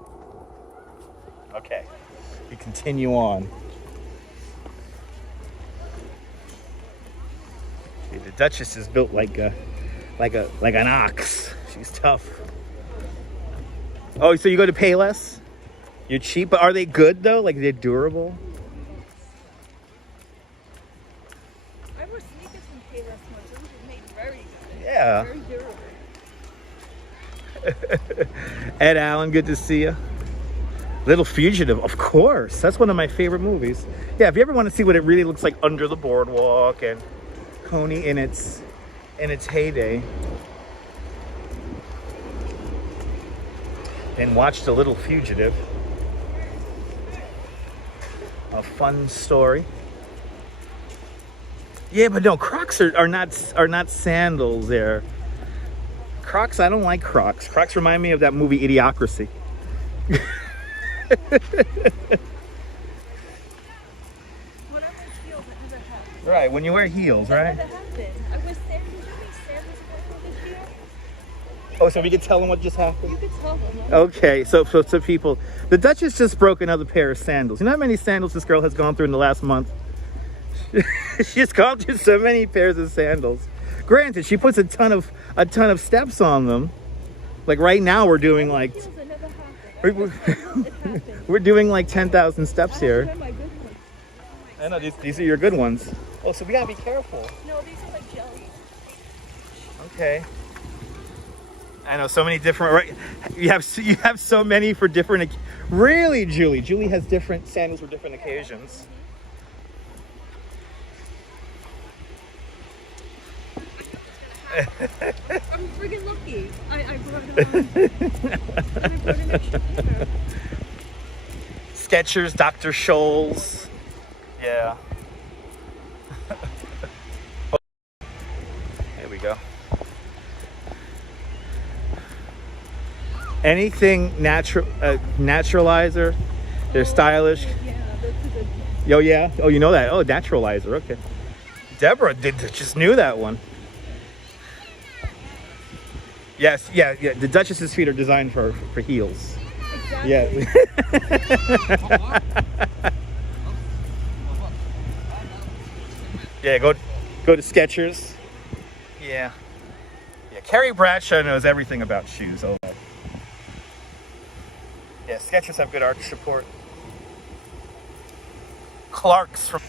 Okay. We continue on. See, the Duchess is built like an ox. She's tough. Oh, so you go to Payless? You're cheap, but are they good though? Like they're durable? I wore sneakers from Payless once. Those were made very good. Yeah. Very durable. Ed Allen, good to see you. Little Fugitive, of course. That's one of my favorite movies. Yeah, if you ever want to see what it really looks like under the boardwalk and Coney in its heyday, then watch The Little Fugitive. A fun story. Yeah, but no, Crocs are not sandals there. Crocs, I don't like Crocs. Crocs remind me of that movie Idiocracy. When I wear heels, I never have. Right, when you wear heels, right? I never have been. I wear sandals. Did you make sandals this year? Oh, so we could tell them what just happened? You could tell them. Huh? Okay, so people, the Duchess just broke another pair of sandals. You know how many sandals this girl has gone through in the last month? She's gone through so many pairs of sandals. Granted, she puts a ton of steps on them. Like right now, we're doing like Heels, it never happened. It happened. we're doing like 10,000 steps I here. have my good ones. I know these are your good ones. Oh, so we gotta be careful. No, these are like jelly. Okay. I know so many different. Right, you have so many for different. Really, Julie. Julie has different sandals for different occasions. I'm friggin' lucky. I brought them on. I brought an extra pair. Skechers, Dr. Scholl's. Yeah. go. Anything naturalizer, they're stylish. Yeah, that's a good. Oh yeah, oh you know that. Oh, naturalizer. Okay. Deborah just knew that one. Yes, yeah. The Duchess's feet are designed for heels. Exactly. Yeah. Yeah, go to Skechers. Yeah. Yeah, Carrie Bradshaw knows everything about shoes. Oh. Yeah, Skechers have good arch support. Clark's from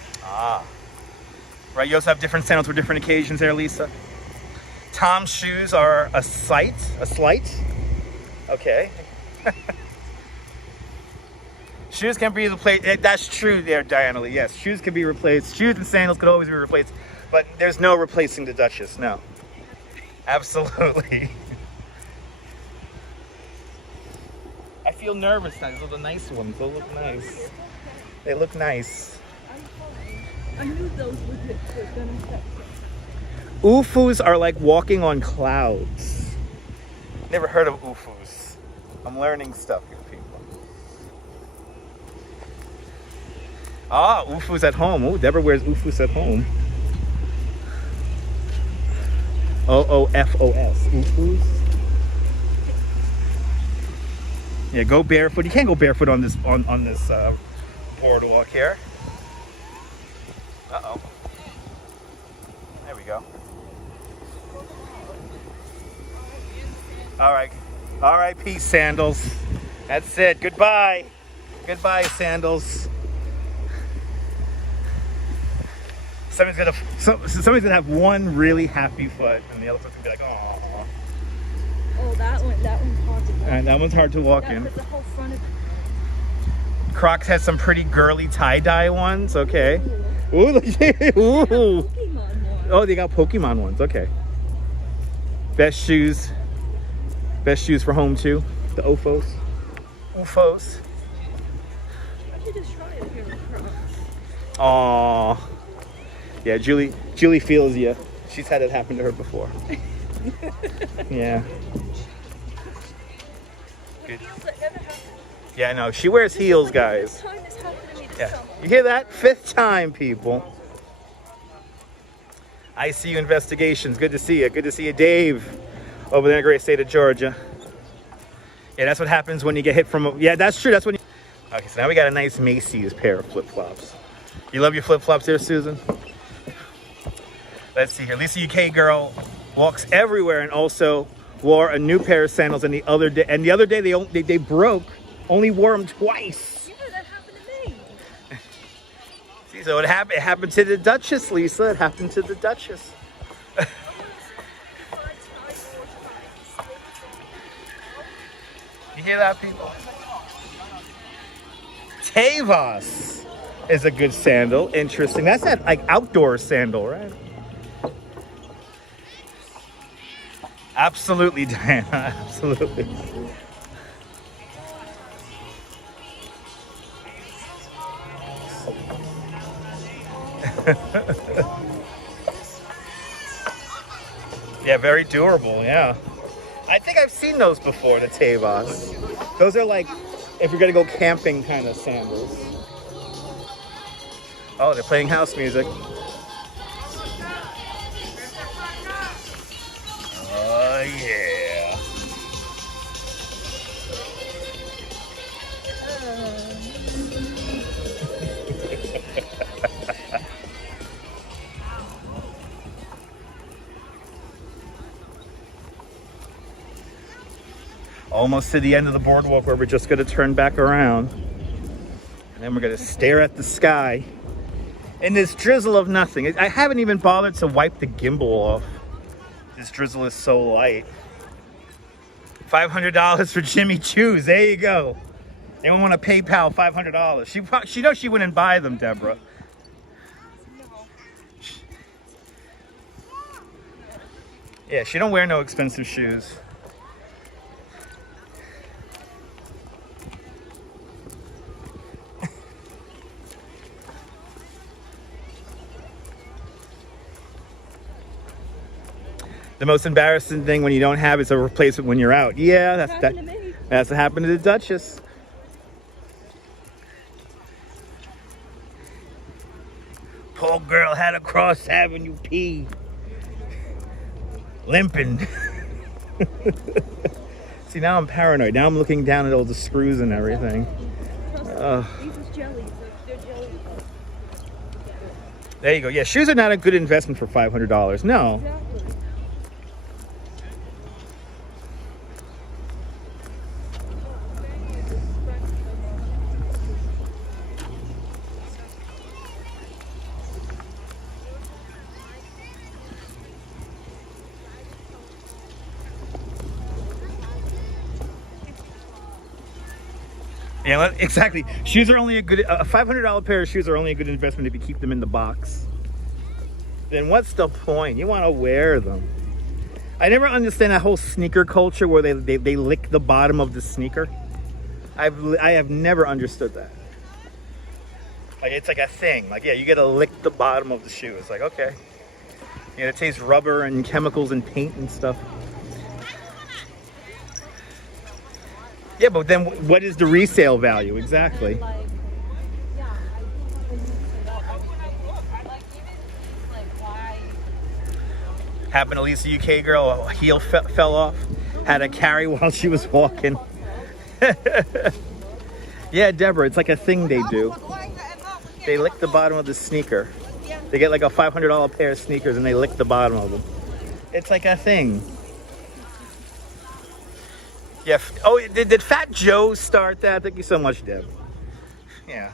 right, you also have different sandals for different occasions there, Lisa. Tom's shoes are a slight. Okay. Shoes can be replaced. That's true there, Diana Lee. Yes, shoes can be replaced. Shoes and sandals could always be replaced, but there's no replacing the Duchess. No. Absolutely. I feel nervous now. Those are the nice ones. Those look nice. They look nice. I knew those were gonna affect it. Ufus are like walking on clouds. Never heard of Ufus. I'm learning stuff here, people. Ah, Ufus at home. Oh, Deborah wears Ufus at home. OOFOS. Ufus. Yeah, go barefoot. You can't go barefoot on this boardwalk here. Uh-oh. There we go. All right. All right, peace, Sandals. That's it. Goodbye. Goodbye, Sandals. Somebody's gonna have one really happy foot, and the other foot's gonna be like, oh. Oh, that one's hard to walk. And that one's hard to walk in. But the whole front of it. Crocs has some pretty girly tie-dye ones. Okay. Ooh, look at it. Ooh. Pokemon one. Oh, they got Pokemon ones. Okay. Best shoes for home too. The Ufos. Why don't you just try it here with Crocs? Aww. Yeah, Julie feels you. She's had it happen to her before. Yeah. Good. Yeah, no, she wears heels, guys. Yeah. You hear that? 5th time, people. ICU Investigations. Good to see you. Good to see you, Dave, over there in the great state of Georgia. Yeah, that's what happens when you get hit from a... Yeah, that's true. That's when you... Okay, so now we got a nice Macy's pair of flip-flops. You love your flip-flops there, Susan? Let's see here. Lisa UK girl walks everywhere and also wore a new pair of sandals and the other day they broke. Only wore them twice. Yeah, that happened to me. See, so it happened to the Duchess, Lisa. It happened to the Duchess. You hear that, people? Tavos is a good sandal. Interesting. That's that like outdoor sandal, right? Absolutely, Diana. Absolutely. Yeah, very durable. Yeah. I think I've seen those before, the Tavos. Those are like, if you're gonna go camping kind of sandals. Oh, they're playing house music. Oh, yeah. Almost to the end of the boardwalk where we're just going to turn back around. And then we're going to stare at the sky in this drizzle of nothing. I haven't even bothered to wipe the gimbal off. This drizzle is so light. $500 for Jimmy Choo's. There you go. Anyone want to PayPal $500? She knows she wouldn't buy them, Deborah. Yeah, she don't wear no expensive shoes. The most embarrassing thing when you don't have is a replacement when you're out. Yeah, that's what happened to the Duchess. Poor girl had to cross Avenue P. Limping. See, now I'm paranoid. Now I'm looking down at all the screws and everything. These is jellies. They're jellies. There you go. Yeah, shoes are not a good investment for $500. No. Exactly. Yeah, exactly. Shoes are only a $500 pair of shoes are only a good investment if you keep them in the box. Then what's the point? You want to wear them. I never understand that whole sneaker culture where they lick the bottom of the sneaker. I have never understood that. Like, it's like a thing. Like, yeah, you gotta lick the bottom of the shoe. It's like, okay. Yeah, it tastes rubber and chemicals and paint and stuff. Yeah, but then what is the resale value? Exactly. Happened to Lisa UK girl, a heel fell off, had to carry while she was walking. Yeah, Deborah, it's like a thing they do. They lick the bottom of the sneaker. They get like a $500 pair of sneakers and they lick the bottom of them. It's like a thing. Yeah. Oh, did Fat Joe start that? Thank you so much, Deb. Yeah.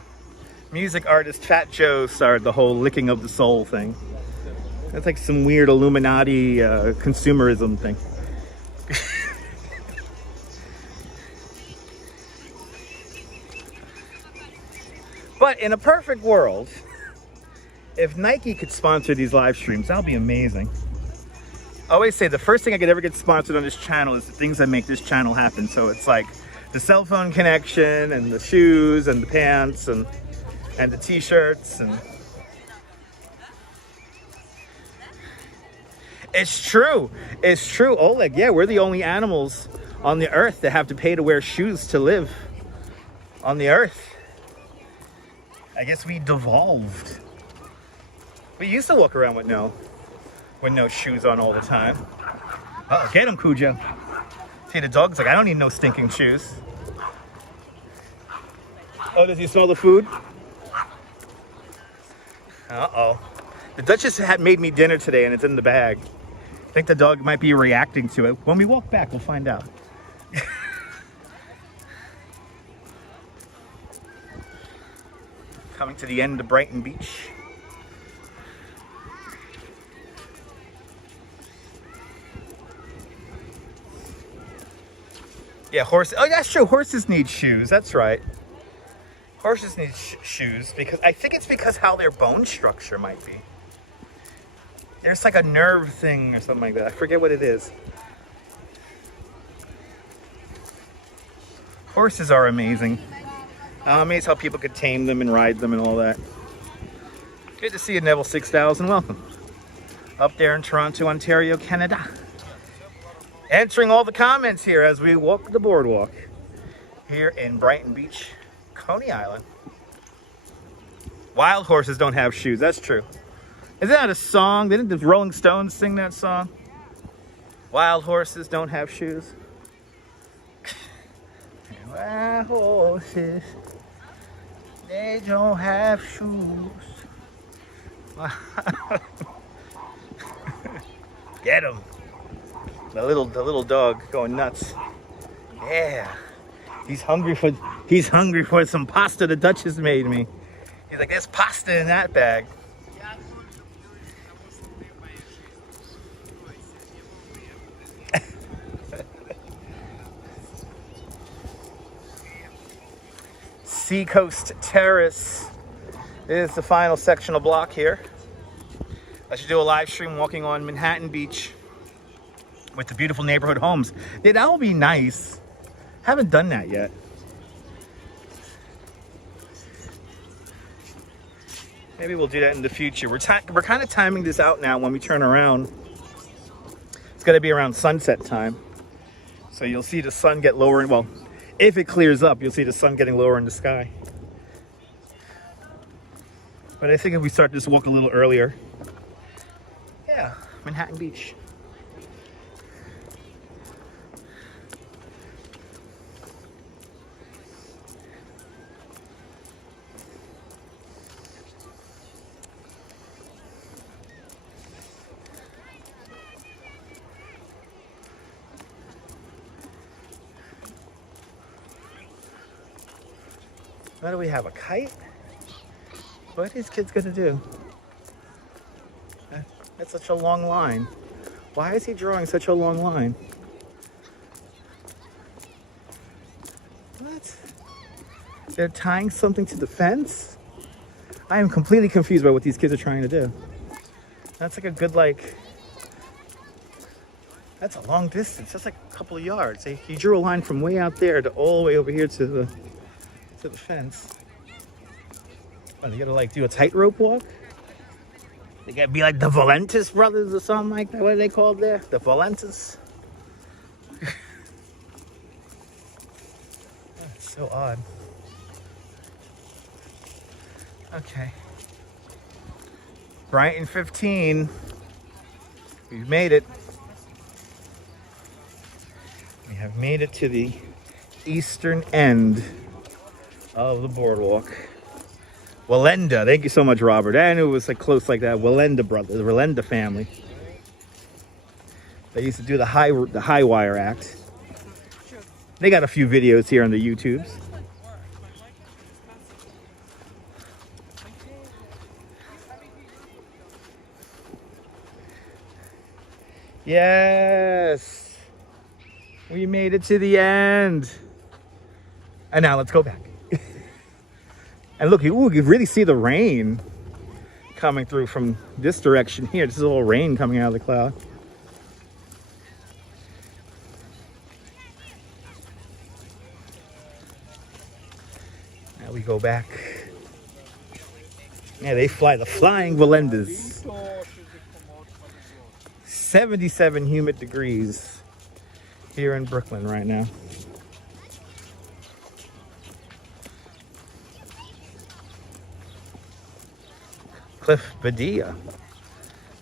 Music artist Fat Joe started the whole licking of the soul thing. That's like some weird Illuminati consumerism thing. But in a perfect world, if Nike could sponsor these live streams, that would be amazing. I always say the first thing I could ever get sponsored on this channel is the things that make this channel happen. So it's like the cell phone connection and the shoes and the pants and the t-shirts and it's true. It's true, Oleg. Yeah, we're the only animals on the earth that have to pay to wear shoes to live on the earth. I guess we devolved. We used to walk around with no shoes on all the time. Uh-oh, get him, Cujo. See, the dog's like, I don't need no stinking shoes. Oh, does he smell the food? Uh-oh. The Duchess had made me dinner today and it's in the bag. I think the dog might be reacting to it. When we walk back, we'll find out. Coming to the end of Brighton Beach. Yeah, horses. Oh, that's true. Horses need shoes. That's right. Horses need shoes because I think it's because how their bone structure might be. There's like a nerve thing or something like that. I forget what it is. Horses are amazing. I'm amazed how people could tame them and ride them and all that. Good to see you, Neville 6000. Welcome. Up there in Toronto, Ontario, Canada. Answering all the comments here as we walk the boardwalk here in Brighton Beach, Coney Island. Wild horses don't have shoes. That's true. Isn't that a song? Didn't the Rolling Stones sing that song? Wild horses don't have shoes. Wild horses, they don't have shoes. Get him. The little dog going nuts. Yeah. He's hungry for some pasta the Duchess made me. He's like, there's pasta in that bag. Seacoast Terrace is the final sectional block here. I should do a live stream walking on Manhattan Beach with the beautiful neighborhood homes. Yeah, that will be nice. Haven't done that yet. Maybe we'll do that in the future. We're kind of timing this out now when we turn around It's going to be around sunset time. So you'll see the sun get lower. Well, if it clears up, you'll see the sun getting lower in the sky. But I think if we start this walk a little earlier, yeah, Manhattan Beach. What do we have, a kite? What are these kids gonna do? That's such a long line. Why is he drawing such a long line? What? They're tying something to the fence? I am completely confused by what these kids are trying to do. That's like a good, like, that's a long distance. That's like a couple of yards. He drew a line from way out there to all the way over here to the fence. Oh, they gotta like do a tightrope walk? They gotta be like the Valentis brothers or something like that. What are they called there? The Valentis? That's so odd. Okay. Brighton 15. We've made it. We have made it to the eastern end of the boardwalk. Wallenda, thank you so much, Robert. I knew it was like close like that. Wallenda brothers, the Wallenda family. They used to do the high wire act. They got a few videos here on the YouTubes. Yes, we made it to the end. And now let's go back. And look, ooh, you can really see the rain coming through from this direction here. This is all rain coming out of the cloud. Now we go back. Yeah, they fly the flying Valendas. 77 humid degrees here in Brooklyn right now. Cliff Badia.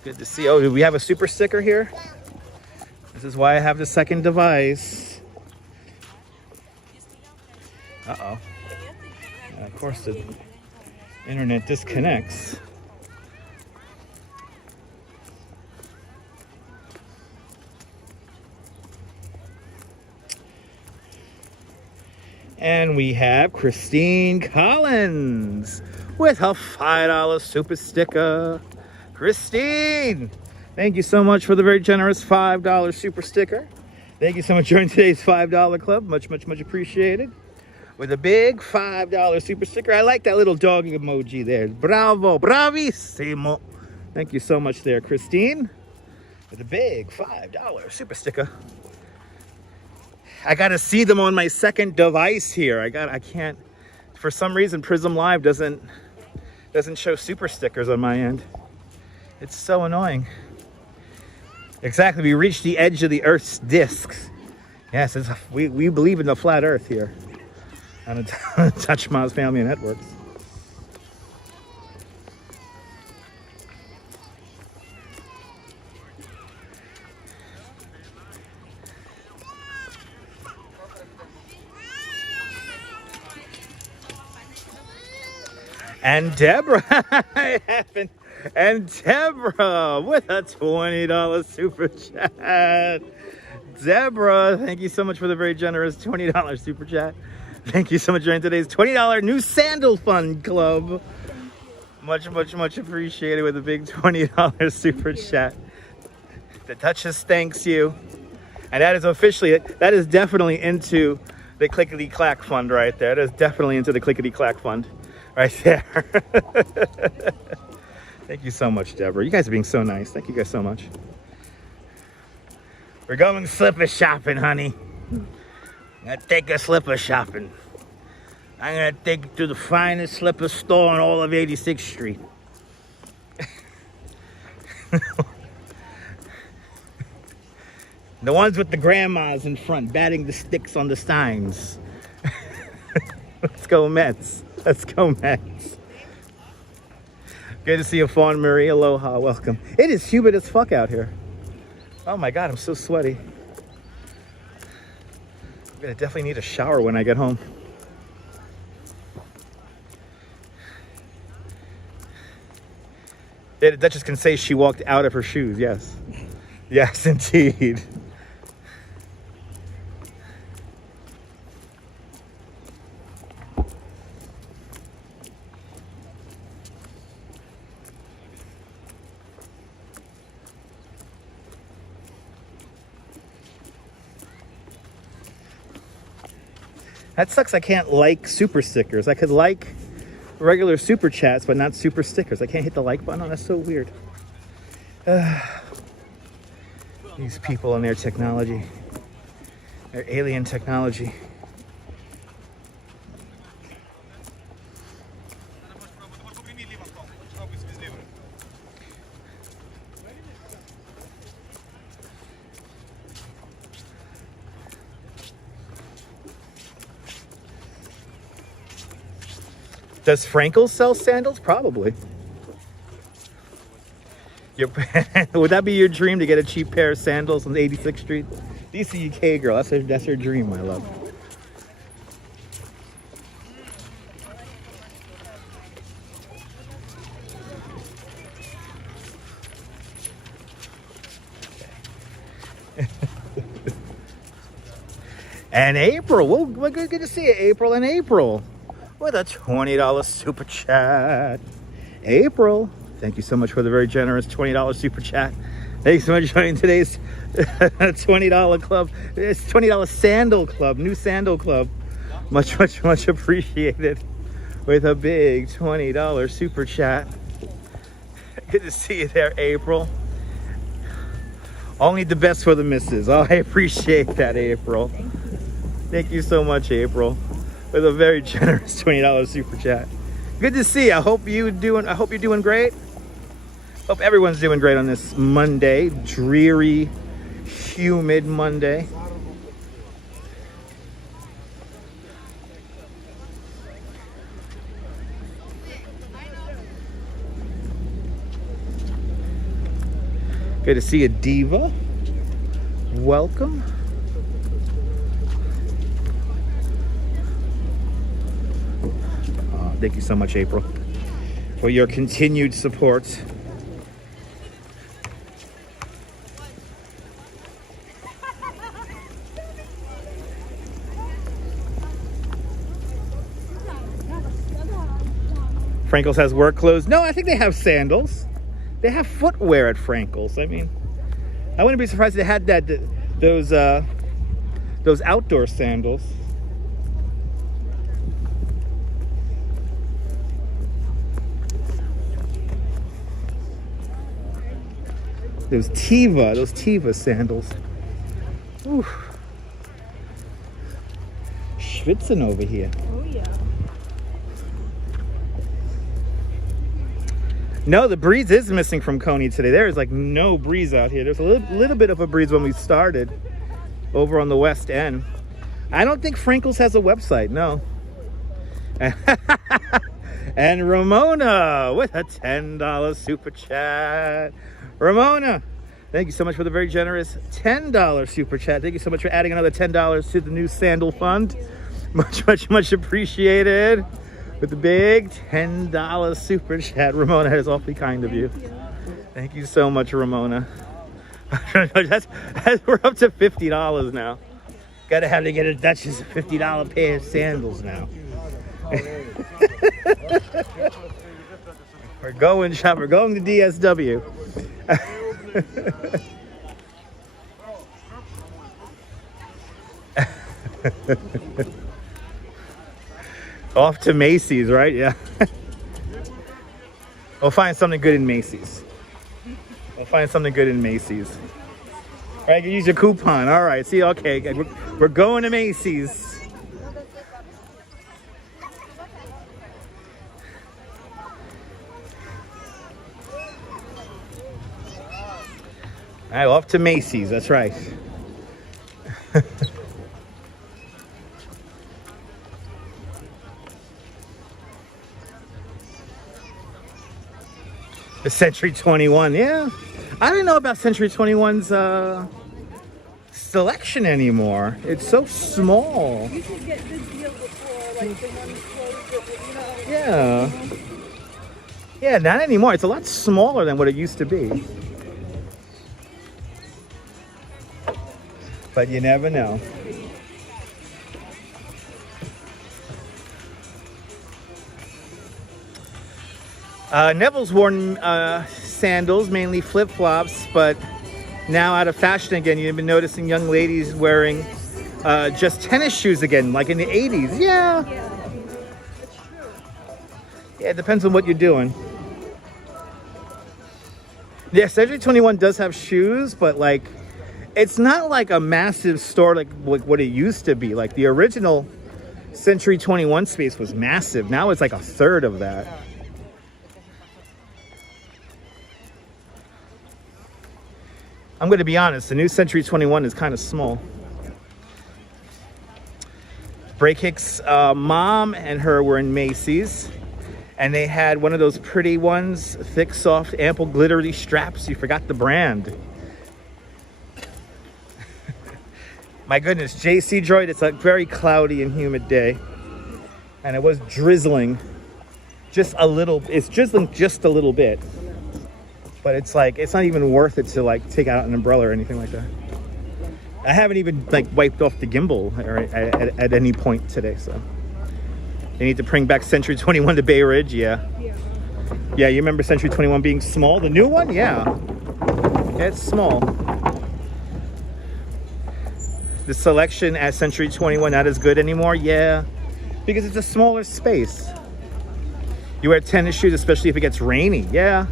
Good to see. Oh, do we have a super sticker here? This is why I have the second device. Uh-oh. Of course the internet disconnects. And we have Christine Collins with a $5 super sticker. Christine, thank you so much for the very generous $5 super sticker. Thank you so much for joining today's $5 club. Much, much, much appreciated. With a big $5 super sticker. I like that little dog emoji there. Bravo, bravissimo. Thank you so much there, Christine. With a big $5 super sticker. I gotta see them on my second device here. I can't, for some reason, Prism Live doesn't show super stickers on my end. It's so annoying. Exactly, we reached the edge of the Earth's discs. Yes, we believe in the flat Earth here on Touch Miles Family Networks. And Deborah, and Deborah with a $20 super chat. Deborah, thank you so much for the very generous $20 super chat. Thank you so much for joining today's $20 new Sandal Fund Club. Much, much, much appreciated with a big $20 super chat. The Duchess thanks you. And that is officially, that is definitely into the Clickety Clack Fund right there. That is definitely into the Clickety Clack Fund. Right there. Thank you so much, Deborah. You guys are being so nice. Thank you guys so much. We're going slipper shopping, honey. I'm gonna take a slipper shopping. I'm gonna take you to the finest slipper store on all of 86th Street. The ones with the grandmas in front, batting the sticks on the steins. Let's go Mets. Let's go Mets. Good to see you, Fawn Marie. Aloha, welcome. It is humid as fuck out here. Oh my God, I'm so sweaty. I'm gonna definitely need a shower when I get home. Yeah, the Duchess can say she walked out of her shoes, yes. Yes, indeed. That sucks, I can't like super stickers. I could like regular super chats, but not super stickers. I can't hit the like button. Oh, that's so weird. These people and their technology. Their alien technology. Does Frankel's sell sandals? Probably. Would that be your dream, to get a cheap pair of sandals on 86th Street? DC UK girl, that's her dream, my love. And April, well, we're good to see you, April and April. With a $20 super chat. April, thank you so much for the very generous $20 super chat. Thanks so much for joining today's $20 club. It's $20 sandal club, new sandal club. Much, much, much appreciated. With a big $20 super chat. Good to see you there, April. Only the best for the missus. Oh, I appreciate that, April. Thank you so much, April. With a very generous $20 super chat. Good to see you. I hope you're doing great. Hope everyone's doing great on this Monday, dreary, humid Monday. Good to see you, Diva. Welcome. Thank you so much, April, for your continued support. Frankel's has work clothes. No, I think they have sandals. They have footwear at Frankel's. I mean, I wouldn't be surprised if they had those outdoor sandals. Those Tiva sandals. Oof. Schwitzing over here. Oh yeah. No, the breeze is missing from Coney today. There is like no breeze out here. There's a little bit of a breeze when we started over on the West End. I don't think Frankel's has a website, no. And Ramona with a $10 super chat. Ramona, thank you so much for the very generous $10 super chat. Thank you so much for adding another $10 to the new Sandal Fund. Much, much, much appreciated. With the big $10 super chat. Ramona, that is awfully kind of you. Thank you so much, Ramona. that's, we're up to $50 now. Gotta have to get a Duchess a $50 pair of sandals now. We're going shop. We're going to DSW. Off to Macy's, right? Yeah. We'll find something good in Macy's. We'll find something good in Macy's. All right, you can use your coupon. All right, see, okay, we're going to Macy's. All right, off to Macy's, that's right. The Century 21, yeah. I don't know about Century 21's selection anymore. It's so small. You should get this deal before, like, the one closed, you know. Yeah. Yeah, not anymore. It's a lot smaller than what it used to be. But you never know. Neville's worn sandals, mainly flip-flops, but now out of fashion again. You've been noticing young ladies wearing just tennis shoes again, like in the 80s. Yeah. Yeah, that's true. Yeah, it depends on what you're doing. Yeah, Century 21 does have shoes, but like, it's not like a massive store like what it used to be. Like the original Century 21 space was massive. Now it's like a third of that. I'm going to be honest, the new Century 21 is kind of small. Breakkick's mom and her were in Macy's, and they had one of those pretty ones, thick, soft, ample, glittery straps. You forgot the brand. My goodness, JC Droid, it's a very cloudy and humid day, and it was drizzling just a little. It's drizzling just a little bit. But it's like, it's not even worth it to like take out an umbrella or anything like that. I haven't even like wiped off the gimbal at any point today, so. They need to bring back Century 21 to Bay Ridge, yeah. Yeah, you remember Century 21 being small? The new one? Yeah. It's small. The selection at Century 21 not as good anymore? Yeah. Because it's a smaller space. You wear tennis shoes, especially if it gets rainy, yeah.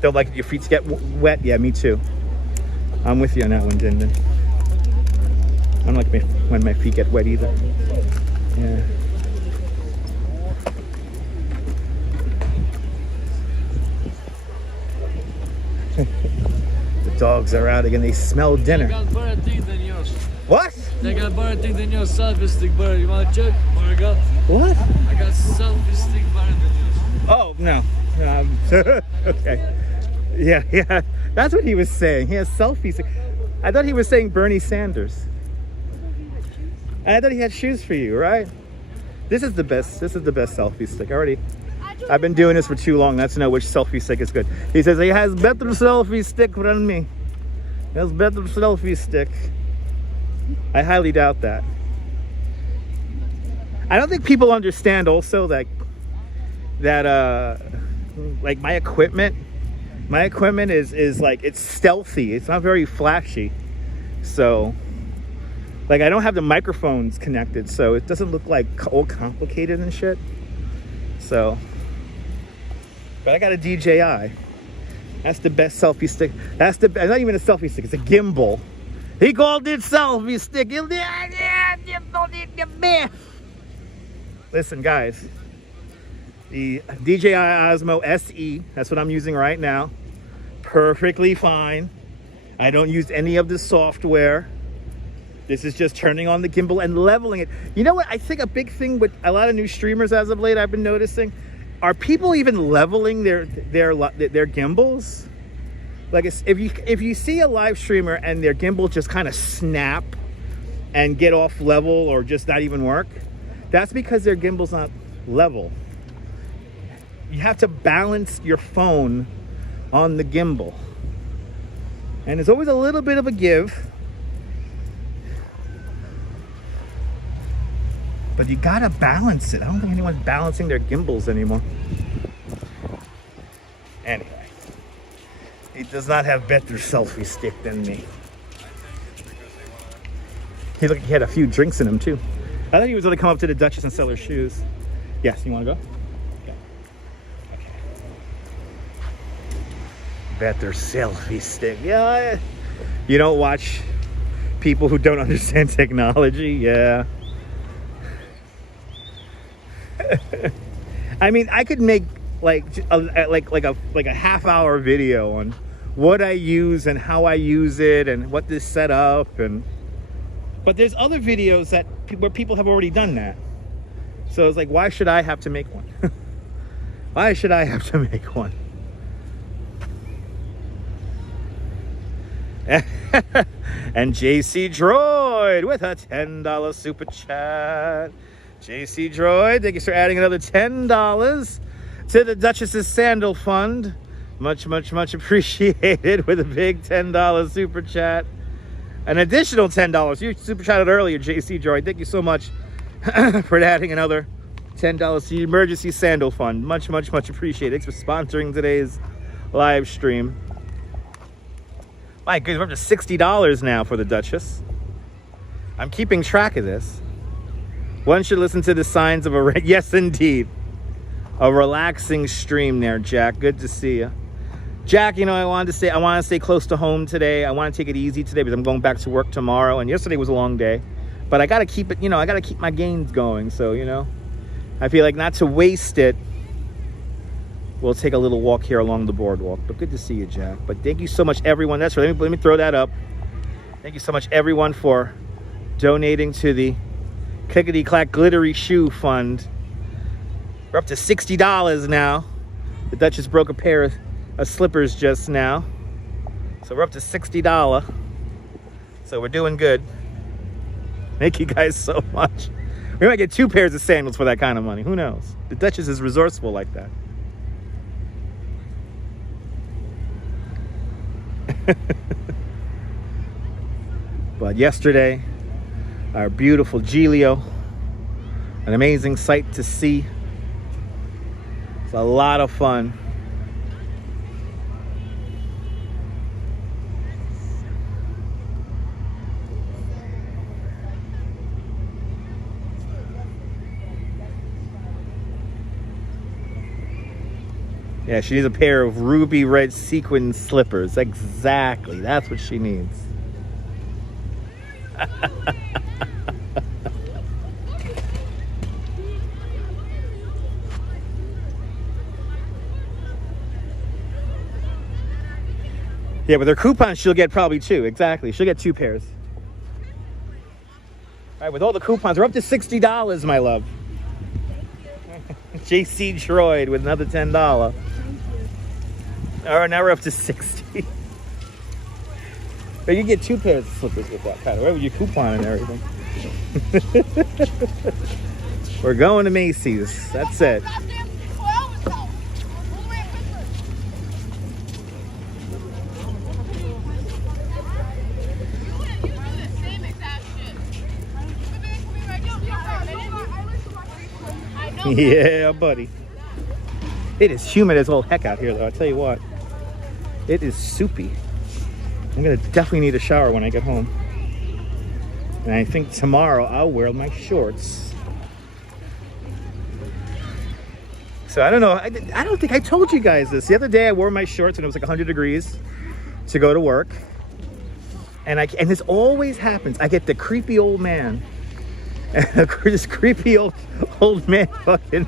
Don't like your feet to get wet? Yeah, me too. I'm with you on that one, Din. I don't like when my feet get wet either. Yeah. The dogs are out again. They smell dinner. They got better teeth than yours. What? They got better teeth than yours. Selfie stick better. You want to check? What I got? What? I got selfie stick better than yours. Oh, no. Okay. Yeah. That's what he was saying. He has selfies. I thought he was saying Bernie Sanders. I thought he had shoes for you, right? This is the best. This is the best selfie stick. I've been doing this for too long not to know which selfie stick is good. He says he has better selfie stick than me. He has better selfie stick. I highly doubt that. I don't think people understand also that like my equipment is like, it's stealthy. It's not very flashy. So like, I don't have the microphones connected, so it doesn't look like all complicated and shit. So, but I got a DJI. That's the best selfie stick. That's not even a selfie stick, it's a gimbal. He called it selfie stick. Listen, guys, the DJI Osmo SE, that's what I'm using right now. Perfectly fine. I don't use any of the software. This is just turning on the gimbal and leveling it. You know what? I think a big thing with a lot of new streamers as of late, I've been noticing, are people even leveling their gimbals? Like, if you see a live streamer and their gimbal just kind of snap and get off level or just not even work, that's because their gimbal's not level. You have to balance your phone on the gimbal. And there's always a little bit of a give. But you gotta balance it. I don't think anyone's balancing their gimbals anymore. Anyway, he does not have better selfie stick than me. He looked like he had a few drinks in him too. I thought he was gonna come up to the Duchess and sell her shoes. Yes, you wanna go? Okay. Better selfie stick. Yeah, you don't watch people who don't understand technology. Yeah. I mean, I could make like a half-hour video what I use and how I use it and what this set up. But there's other videos where people have already done that. So it's like, why should I have to make one? Why should I have to make one? And JC Droid with a $10 super chat. JC Droid, thank you for adding another $10 to the Duchess's Sandal Fund. Much, much, much appreciated with a big $10 super chat. An additional $10. You super chatted earlier, JC Droid. Thank you so much for adding another $10 to the Emergency Sandal Fund. Much, much, much appreciated. Thanks for sponsoring today's live stream. My goodness, we're up to $60 now for the Duchess. I'm keeping track of this. One should listen to the signs of a... Yes, indeed. A relaxing stream there, Jack. Good to see you. Jack, you know, I want to stay close to home today. I want to take it easy today because I'm going back to work tomorrow. And yesterday was a long day. But I got to keep it, you know, I got to keep my gains going. So, you know, I feel like not to waste it. We'll take a little walk here along the boardwalk. But good to see you, Jack. But thank you so much, everyone. That's right. Let me throw that up. Thank you so much, everyone, for donating to the Clickety Clack Glittery Shoe Fund. We're up to $60 now. The Duchess broke a pair of slippers just now. So we're up to $60. So we're doing good. Thank you guys so much. We might get 2 pairs of sandals for that kind of money. Who knows? The Duchess is resourceful like that. But yesterday, our beautiful Giglio, an amazing sight to see. It's a lot of fun. Yeah, she needs a pair of ruby red sequin slippers. Exactly. That's what she needs. Yeah, with her coupons, she'll get probably 2. Exactly. She'll get 2 pairs. All right, with all the coupons, we're up to $60, my love. JC Droid with another $10. All right, now we're up to 60. But you get 2 pairs of slippers with that kind of, right? With your coupon and everything. We're going to Macy's. That's it. Yeah, buddy. It is humid as all heck out here, though. I'll tell you what. It is soupy. I'm going to definitely need a shower when I get home. And I think tomorrow I'll wear my shorts. So I don't know. I don't think I told you guys this. The other day I wore my shorts and it was like 100 degrees to go to work. And this always happens. I get the creepy old man. And this creepy old man fucking,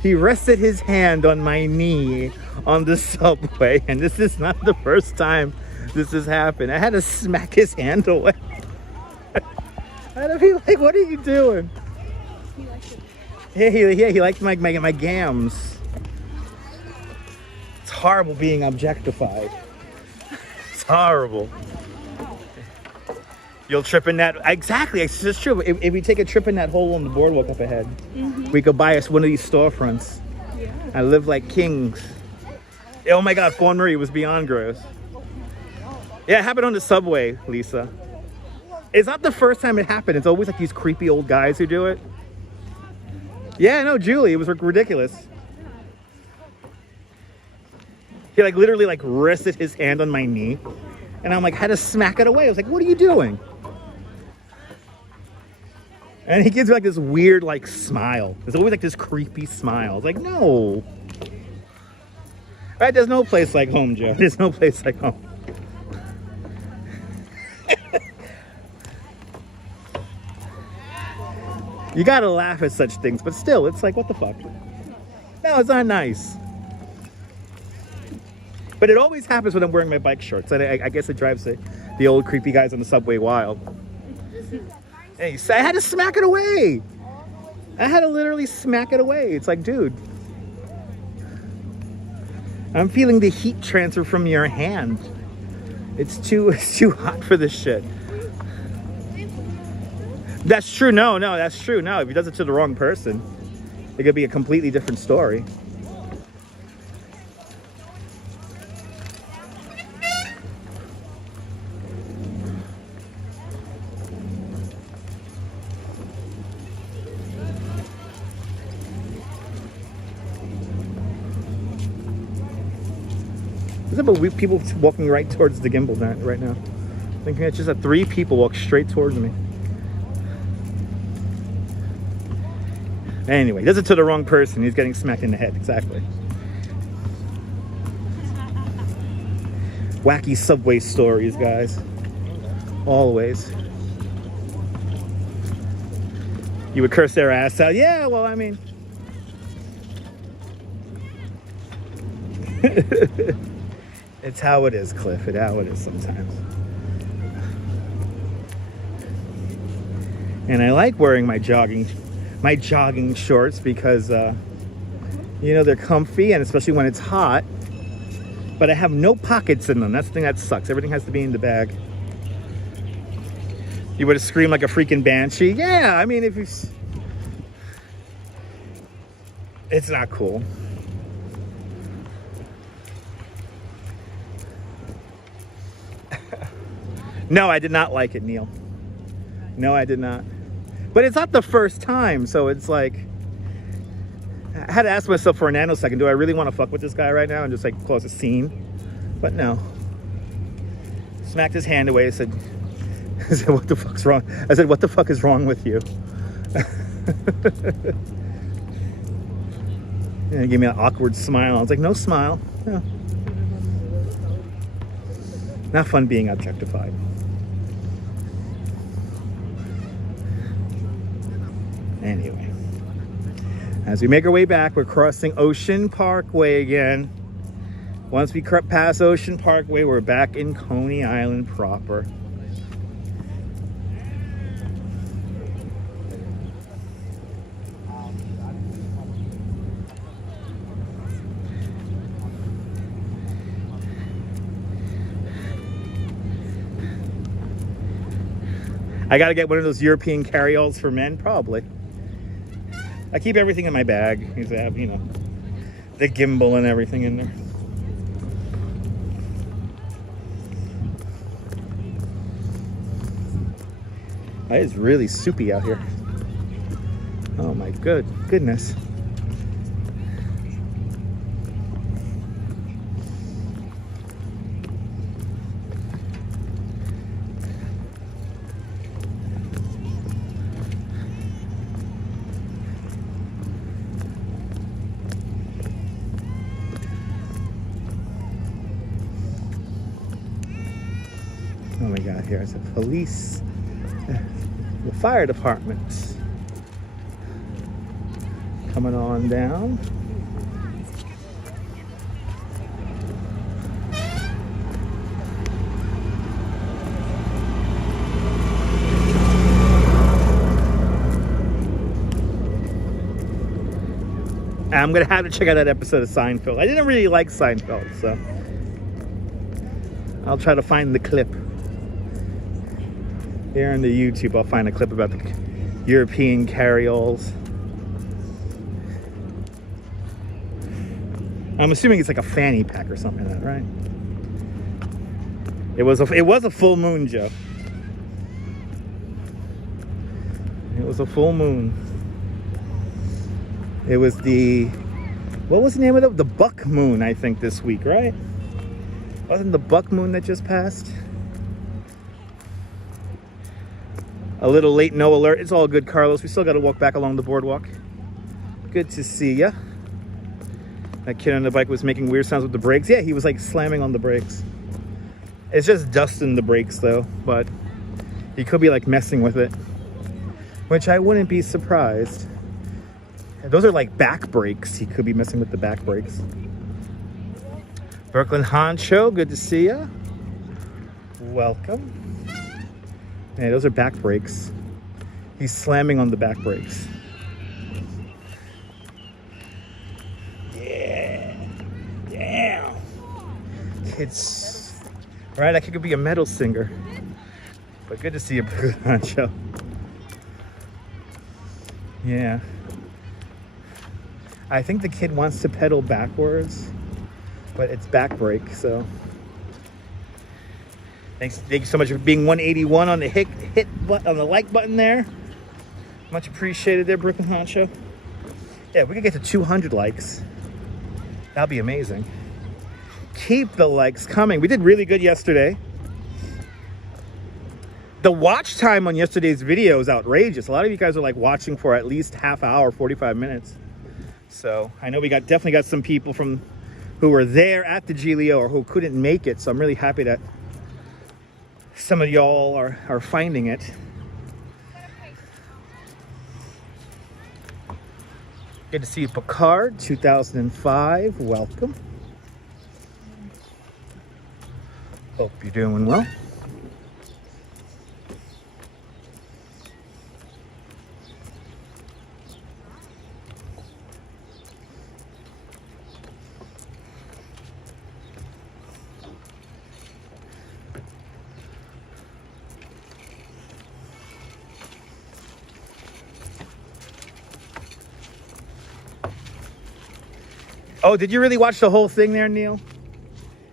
he rested his hand on my knee on the subway. And this is not the first time this has happened. I had to smack his hand away. I had to be like, what are you doing? He liked it. Yeah, he liked my gams. It's horrible being objectified. It's horrible. You'll trip in that. Exactly, it's true. If we take a trip in that hole on the boardwalk up ahead, we could buy us one of these storefronts. Yeah. I live like kings. Oh my God, Fawn Marie was beyond gross. Yeah, it happened on the subway, Lisa. It's not the first time it happened. It's always like these creepy old guys who do it. Yeah, no, Julie, it was ridiculous. He like literally like rested his hand on my knee. And I'm like, had to smack it away. I was like, what are you doing? And he gives me like this weird like smile. There's always like this creepy smile. I was like, no. Right, there's no place like home, Joe. There's no place like home. You gotta laugh at such things, but still, it's like, what the fuck? No, it's not nice. But it always happens when I'm wearing my bike shorts. And I guess it drives the old creepy guys on the subway wild. Hey, I had to smack it away. I had to literally smack it away. It's like, dude, I'm feeling the heat transfer from your hand. It's too hot for this shit. That's true. No, that's true. No, if he does it to the wrong person, it could be a completely different story. There's people walking right towards the Gimble right now. I think it's just 3 people walk straight towards me. Anyway, does it to the wrong person. He's getting smacked in the head. Exactly. Wacky subway stories, guys. Always. You would curse their ass out. Yeah, well, I mean. It's how it is, Cliff. It's how it is sometimes. And I like wearing my jogging shorts because, you know, they're comfy, and especially when it's hot. But I have no pockets in them. That's the thing that sucks. Everything has to be in the bag. You would have screamed like a freaking banshee. Yeah, I mean, if you... It's not cool. No, I did not like it, Neil. No, I did not. But it's not the first time, so it's like... I had to ask myself for a nanosecond, do I really want to fuck with this guy right now and just like cause a scene? But no. Smacked his hand away. I said, what the fuck's wrong? I said, what the fuck is wrong with you? And he gave me an awkward smile. I was like, no smile. No. Not fun being objectified. Anyway, as we make our way back, we're crossing Ocean Parkway again. Once we pass Ocean Parkway, we're back in Coney Island proper. I gotta get one of those European carry-alls for men, probably. I keep everything in my bag. I have, you know, the gimbal and everything in there. It is really soupy out here. Oh my goodness. Oh my God, here's a police, the fire department coming on down. I'm gonna have to check out that episode of Seinfeld. I didn't really like Seinfeld, so I'll try to find the clip. Here on the YouTube, I'll find a clip about the European carry-alls. I'm assuming it's like a fanny pack or something like that, right? It was a full moon, Joe. It was a full moon. It was what was the name of it? The buck moon, I think, this week, right? Wasn't the buck moon that just passed? A little late, no alert. It's all good, Carlos. We still got to walk back along the boardwalk. Good to see ya. That kid on the bike was making weird sounds with the brakes. Yeah, he was like slamming on the brakes. It's just dust in the brakes though, but he could be like messing with it, which I wouldn't be surprised. Those are like back brakes. He could be messing with the back brakes. Brooklyn Honcho, good to see ya. Welcome. Hey, those are back brakes. He's slamming on the back brakes. Yeah. Damn. Kids. Right, I could be a metal singer. But good to see you, Brooklyn Honcho. Yeah. I think the kid wants to pedal backwards, but it's back brake, so. Thank you so much for being 181 on the hit on the like button there. Much appreciated there, Brooklyn Honcho. Yeah, if we could get to 200 likes, that'd be amazing. Keep the likes coming. We did really good yesterday. The watch time on yesterday's video is outrageous. A lot of you guys are like watching for at least half hour, 45 minutes. So I know we definitely got some people who were there at the Giglio or who couldn't make it. So I'm really happy that some of y'all are finding it. Good to see you, Picard, 2005. Welcome. Hope you're doing well. Oh, did you really watch the whole thing there, Neil?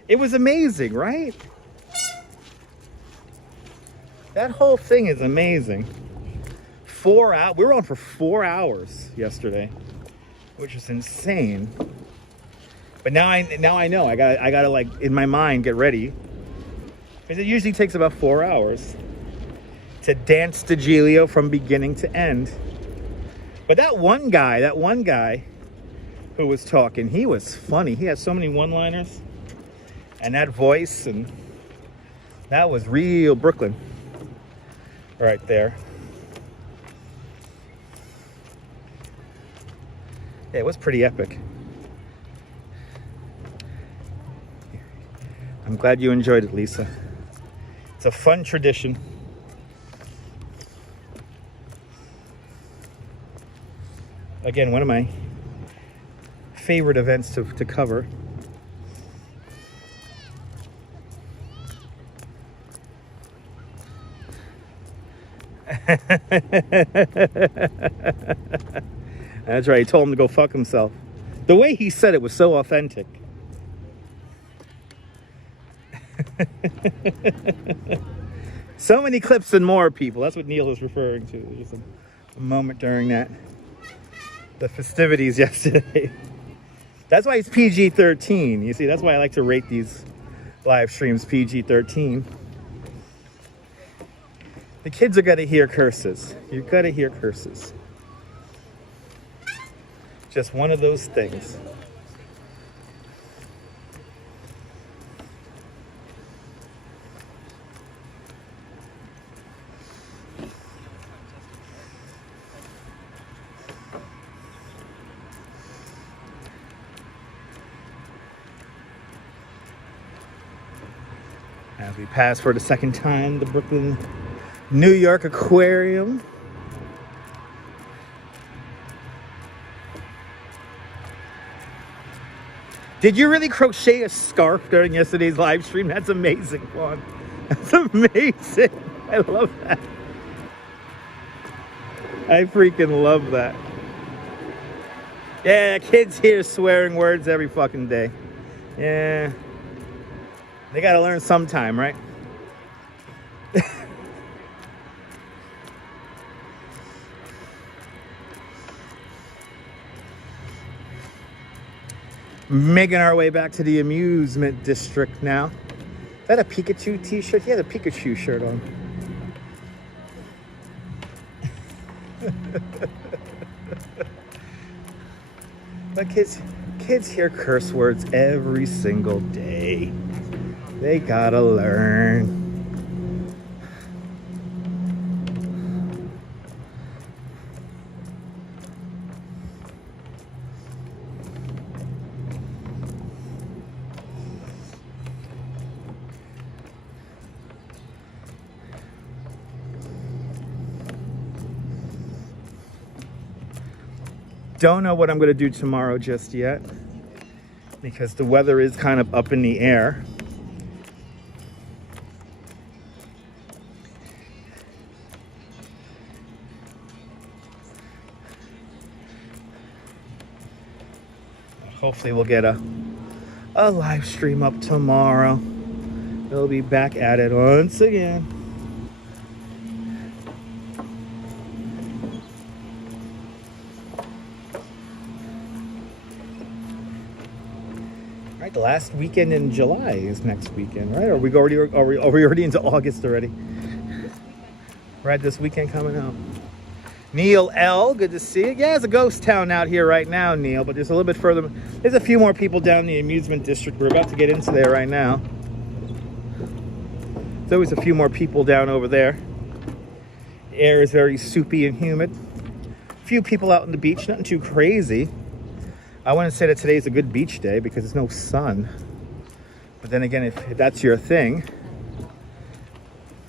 It was amazing, right? That whole thing is amazing. 4 hours. We were on for 4 hours yesterday, which is insane. But now I know. I gotta like in my mind get ready, because it usually takes about 4 hours to dance the Giglio from beginning to end. But that one guy who was talking, he was funny. He had so many one-liners, and that voice, and that was real Brooklyn right there. Yeah, it was pretty epic. I'm glad you enjoyed it, Lisa. It's a fun tradition. Again, one of my favorite events to cover. That's right, he told him to go fuck himself. The way he said it was so authentic. So many clips and more, people. That's what Neil was referring to. There's just a moment during the festivities yesterday. That's why it's PG-13. You see, that's why I like to rate these live streams PG-13. The kids are gonna hear curses. You're gonna hear curses. Just one of those things. As we pass for the second time the Brooklyn, New York Aquarium. Did you really crochet a scarf during yesterday's live stream? That's amazing, Juan. That's amazing. I love that. I freaking love that. Yeah, kids hear swearing words every fucking day. Yeah. They gotta learn sometime, right? Making our way back to the amusement district now. Is that a Pikachu t-shirt? He had a Pikachu shirt on. But kids hear curse words every single day. They gotta learn. Don't know what I'm going to do tomorrow just yet, because the weather is kind of up in the air. Hopefully we'll get a live stream up tomorrow. We'll be back at it once again. All right, the last weekend in July is next weekend, right? Are we already into August already? Right, this weekend coming up. Neil L, good to see you. Yeah, it's a ghost town out here right now, Neil, but there's a little bit further. There's a few more people down the amusement district. We're about to get into there right now. There's always a few more people down over there. The air is very soupy and humid. A few people out on the beach, nothing too crazy. I wouldn't say that today's a good beach day because there's no sun. But then again, if that's your thing,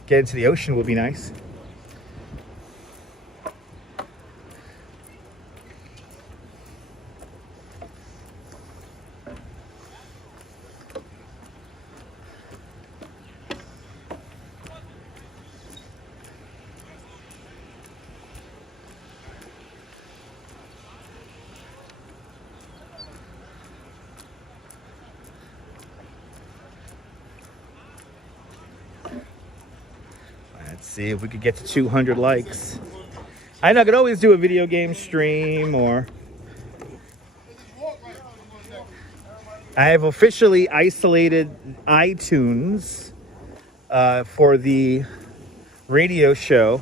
get into the ocean would be nice. See if we could get to 200 likes. I know I could always do a video game stream, or I have officially isolated iTunes for the radio show.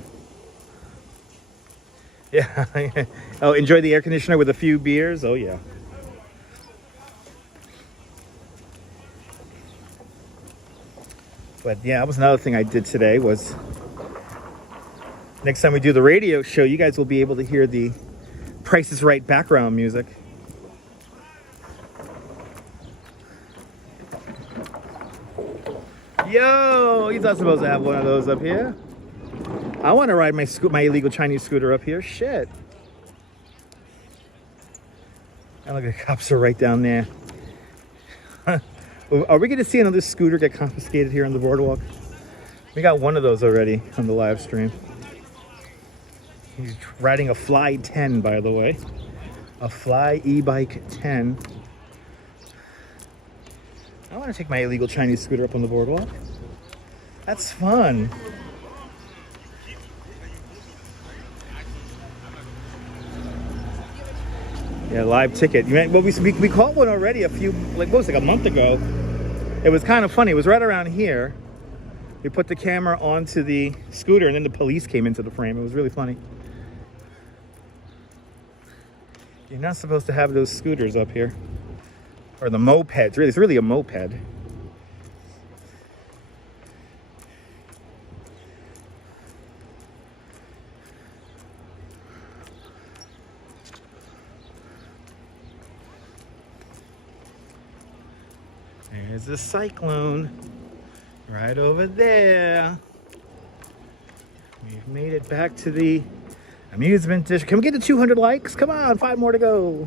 Yeah. Oh, enjoy the air conditioner with a few beers. Oh yeah. But yeah, that was another thing I did today was, next time we do the radio show, you guys will be able to hear the Price is Right background music. Yo, he's not supposed to have one of those up here. I want to ride my illegal Chinese scooter up here. Shit. And look, the cops are right down there. Are we going to see another scooter get confiscated here on the boardwalk? We got one of those already on the live stream. He's riding a Fly 10, by the way. A Fly e-bike 10. I want to take my illegal Chinese scooter up on the boardwalk. That's fun. Yeah, live ticket. Well, we caught one already a month ago. It was kind of funny. It was right around here. We put the camera onto the scooter and then the police came into the frame. It was really funny. You're not supposed to have those scooters up here. Or the mopeds. It's really a moped. There's the cyclone right over there. We've made it back to the amusement district. Can we get to 200 likes? Come on, 5 more to go.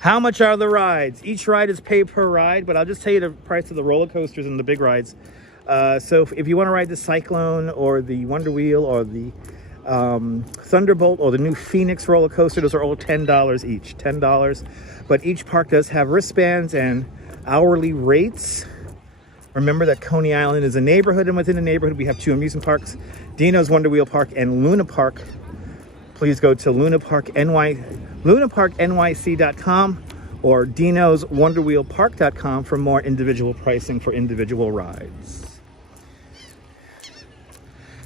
How much are the rides? Each ride is paid per ride, but I'll just tell you the price of the roller coasters and the big rides. So if you want to ride the Cyclone or the Wonder Wheel or the Thunderbolt or the new Phoenix roller coaster, those are all $10 each, $10. But each park does have wristbands and hourly rates. Remember that Coney Island is a neighborhood, and within the neighborhood we have 2 amusement parks, Dino's Wonder Wheel Park and Luna Park. Please go to lunaparknyc.com or dinoswonderwheelpark.com for more individual pricing for individual rides.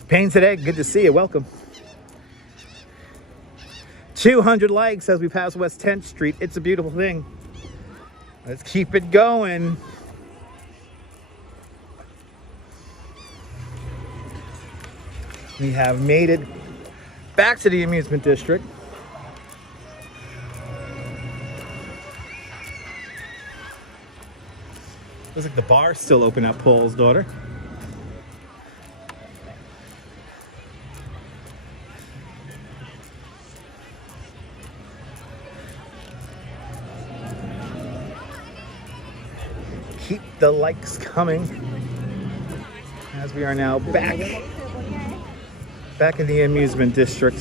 Payne today, good to see you. Welcome. 200 likes as we pass West 10th Street. It's a beautiful thing. Let's keep it going. We have made it Back to the amusement district. Looks like the bar's still open at Paul's daughter. Keep the likes coming as we are now back in the amusement district.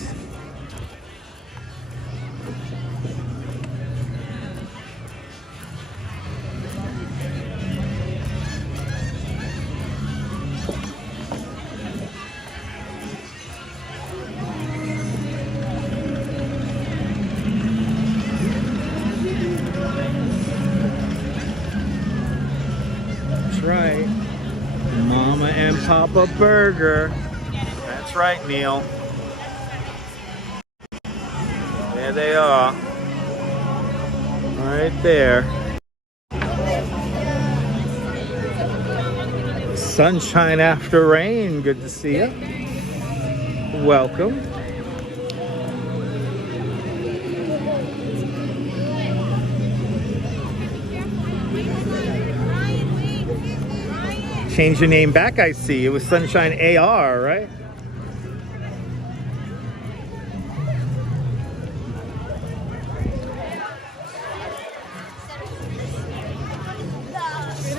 Right, Mama and Papa Burger. That's right, Neil. There they are. Right there. Sunshine after rain. Good to see you. Welcome. Change your name back, I see. It was Sunshine AR, right?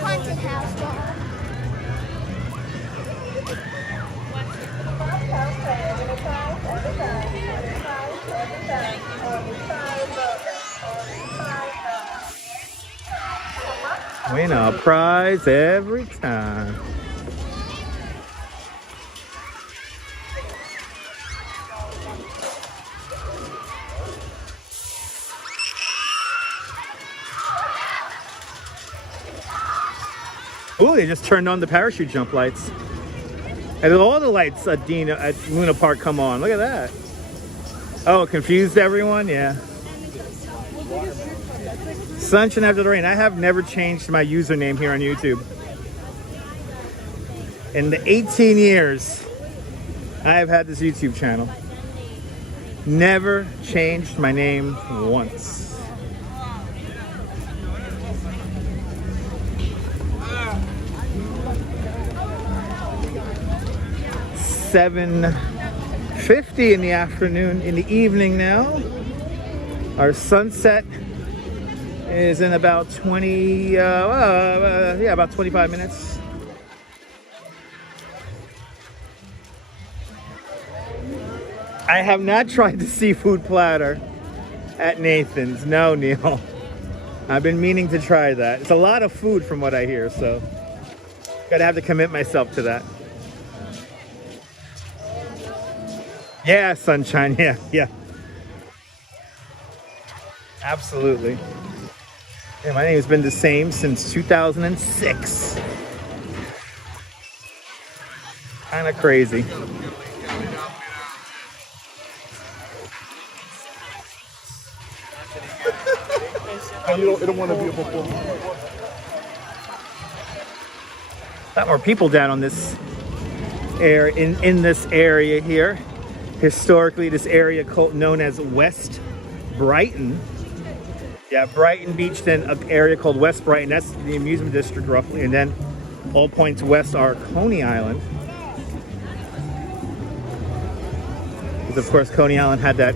Haunted house dog. Win a prize every time. Ooh, they just turned on the parachute jump lights. And all the lights at Luna Park come on. Look at that. Oh, confused everyone? Yeah. Sunshine after the rain. I have never changed my username here on YouTube. In the 18 years I have had this YouTube channel, never changed my name once. $7:50 in the afternoon, in the evening now. Our sunset is in about 25 minutes. I have not tried the seafood platter at Nathan's. No, Neil. I've been meaning to try that. It's a lot of food from what I hear, so gotta have to commit myself to that. Yeah, Sunshine. Yeah. Absolutely. Yeah, my name has been the same since 2006. Kind of crazy. You don't want to be a performer. A lot more people down on this in this area here. Historically, this area known as West Brighton. Yeah, Brighton Beach, then an area called West Brighton. That's the amusement district roughly. And then all points west are Coney Island. Because of course Coney Island had that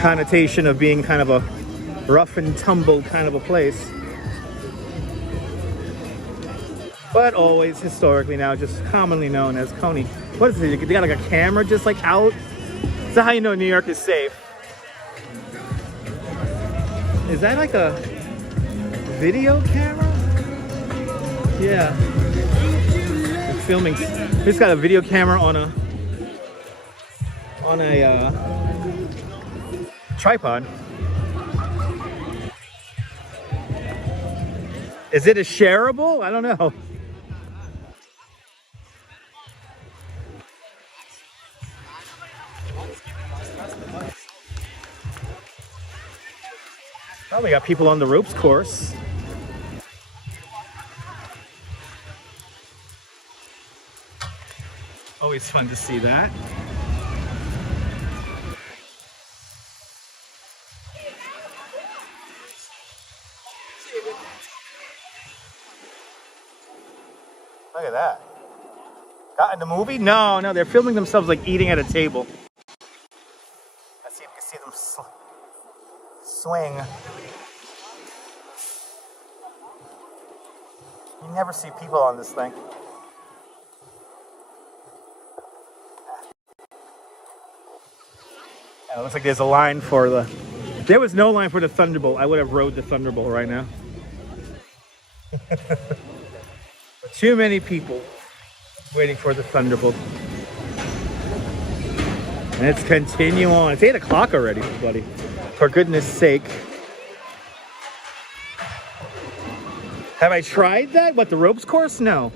connotation of being kind of a rough and tumble kind of a place. But always historically now just commonly known as Coney. What is it? They got like a camera just like out? Is that how you know New York is safe? Is that like a video camera? Yeah. They're filming. He's got a video camera on a tripod. Is it a shareable? I don't know. Oh, we got people on the ropes course. Always fun to see that. at that. Got in the movie? No, they're filming themselves like eating at a table. Let's see if you can see them swing. You never see people on this thing. And it looks like there's a line for the... There was no line for the Thunderbolt. I would have rode the Thunderbolt right now. Too many people waiting for the Thunderbolt. And it's continue on. It's 8 o'clock already, buddy. For goodness sake. Have I tried that? What, the ropes course? No.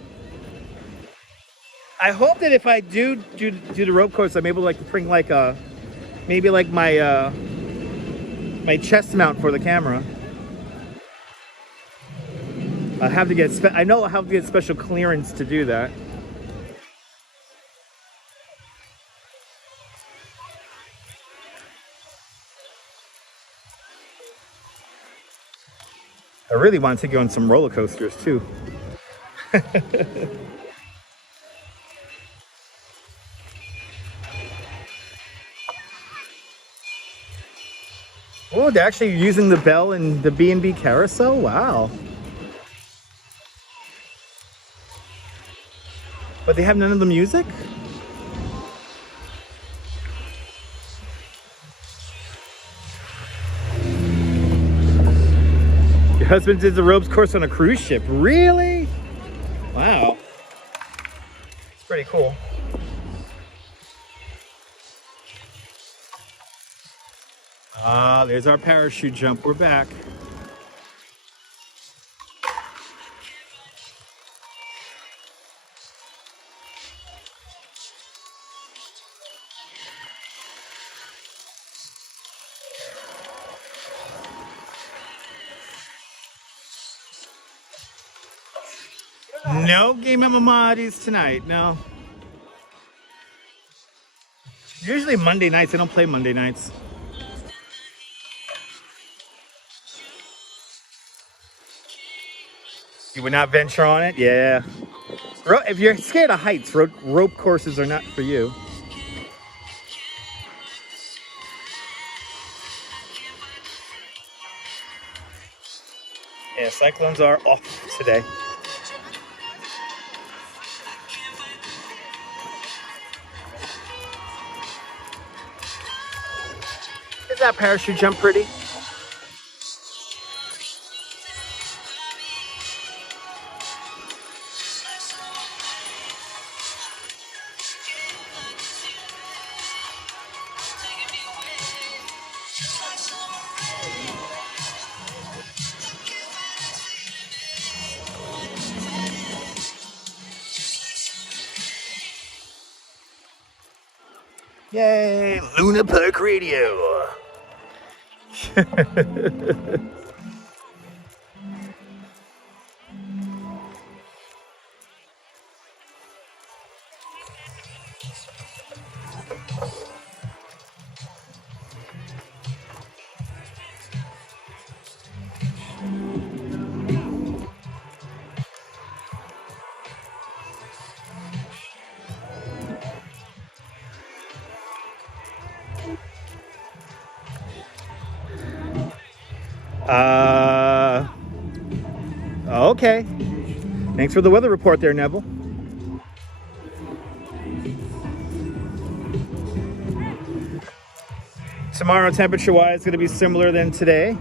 I hope that if I do the rope course, I'm able to like bring like a, maybe like my my chest mount for the camera. I have to get, I know I have to get special clearance to do that. I really want to take you on some roller coasters too. Oh, they're actually using the bell in the B&B carousel? Wow. But they have none of the music? Your husband did the ropes course on a cruise ship. Really? Wow. It's pretty cool. Ah, there's our parachute jump. We're back. No game of emojis tonight, no. Usually Monday nights, I don't play Monday nights. You would not venture on it? Yeah. If you're scared of heights, rope courses are not for you. Yeah, cyclones are off today. Is that parachute jump pretty? Yay, Luna Park Radio. Okay. Thanks for the weather report there, Neville. Tomorrow, temperature-wise, is going to be similar than today.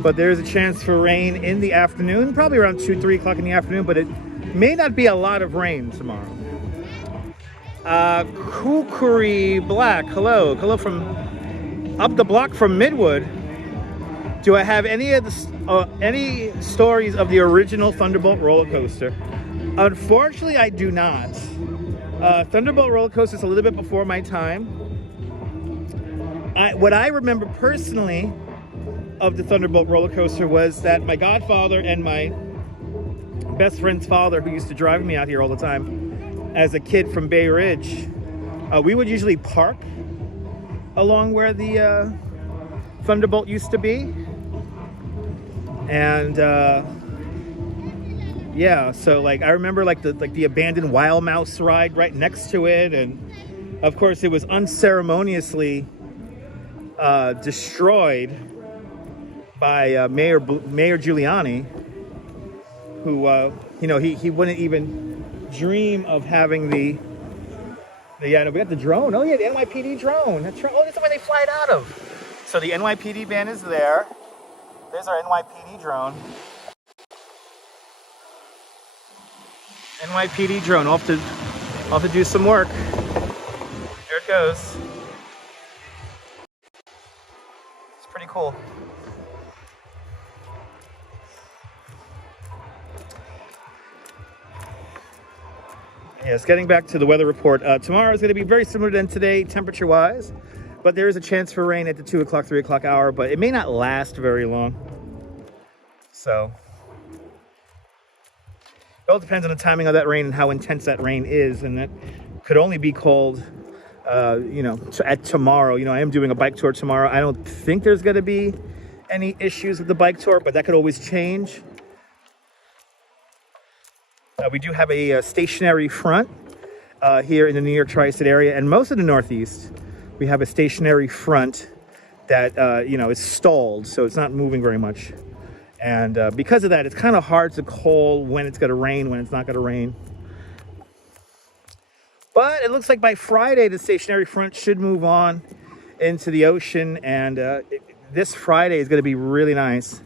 But there's a chance for rain in the afternoon, probably around 2, 3 o'clock in the afternoon, but it may not be a lot of rain tomorrow. Kukuri Black, hello. Hello from up the block from Midwood. Do I have any of the any stories of the original Thunderbolt roller coaster? Unfortunately, I do not. Thunderbolt roller coaster is a little bit before my time. What I remember personally of the Thunderbolt roller coaster was that my godfather and my best friend's father, who used to drive me out here all the time as a kid from Bay Ridge, we would usually park along where the Thunderbolt used to be. And Yeah, so like I remember like the abandoned Wild Mouse ride right next to it, and of course it was unceremoniously destroyed by Mayor Giuliani, who you know, he wouldn't even dream of having the no, we got the drone. Oh yeah, the NYPD drone. That's right. Oh, that's where they fly it out of. So the NYPD van is there. There's our NYPD drone. NYPD drone off to do some work. There it goes. It's pretty cool. Yes, getting back to the weather report. Tomorrow is going to be very similar than today, temperature-wise, but there is a chance for rain at the 2 o'clock, 3 o'clock hour, but it may not last very long. So it all depends on the timing of that rain and how intense that rain is, and that could only be called, you know, at tomorrow. You know, I am doing a bike tour tomorrow. I don't think there's going to be any issues with the bike tour, but that could always change. We do have a stationary front here in the New York tri-state area, and most of the Northeast, we have a stationary front that, you know, is stalled, so it's not moving very much. And because of that, it's kind of hard to call when it's going to rain, when it's not going to rain. But it looks like by Friday, the stationary front should move on into the ocean, and this Friday is going to be really nice.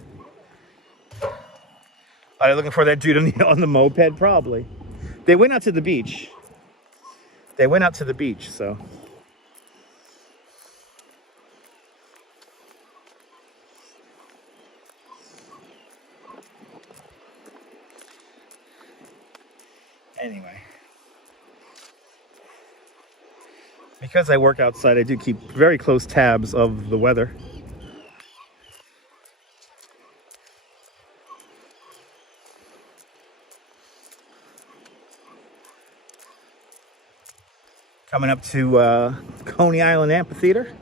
Are they looking for that dude on the moped? Probably. They went out to the beach. They went out to the beach, so. Anyway. Because I work outside, I do keep very close tabs of the weather. Coming up to Coney Island Amphitheater.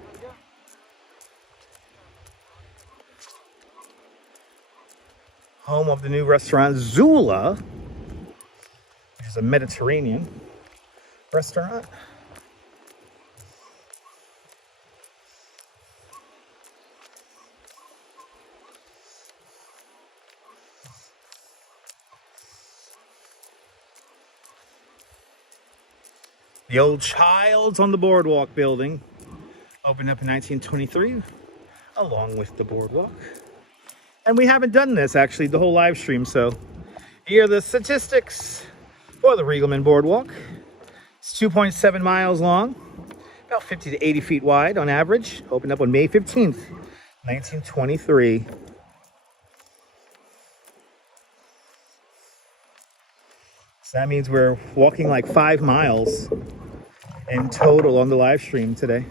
Home of the new restaurant Zula, which is a Mediterranean restaurant. The old Childs on the Boardwalk building opened up in 1923, along with the boardwalk. And we haven't done this, actually, the whole live stream, so here are the statistics for the Riegelman Boardwalk. It's 2.7 miles long, about 50 to 80 feet wide on average. Opened up on May 15th, 1923. So that means we're walking like 5 miles in total on the live stream today.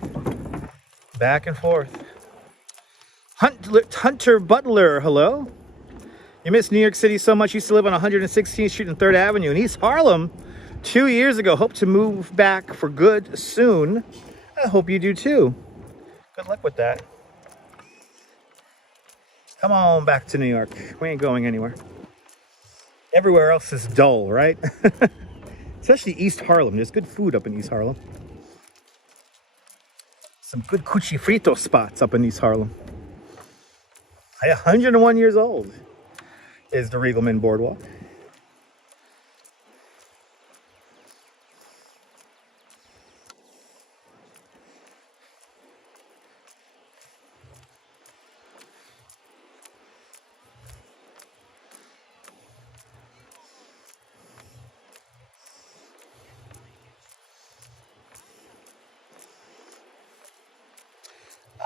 Back and forth. Hunter Butler, hello. You miss New York City so much. You used to live on 116th Street and 3rd Avenue in East Harlem 2 years ago. Hope to move back for good soon. I hope you do too. Good luck with that. Come on back to New York. We ain't going anywhere. Everywhere else is dull, right? Especially East Harlem. There's good food up in East Harlem. Some good cuchi frito spots up in East Harlem. 101 years old is the Riegelman Boardwalk.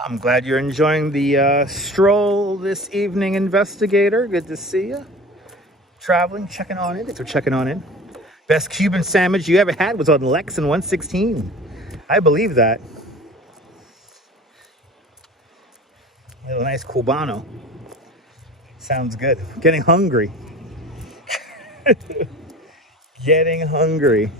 I'm glad you're enjoying the stroll this evening, investigator. Good to see you. Traveling, checking on in. Thanks for checking on in. Best Cuban sandwich you ever had was on Lex and 116. I believe that. A little nice Cubano. Sounds good. Getting hungry. Getting hungry.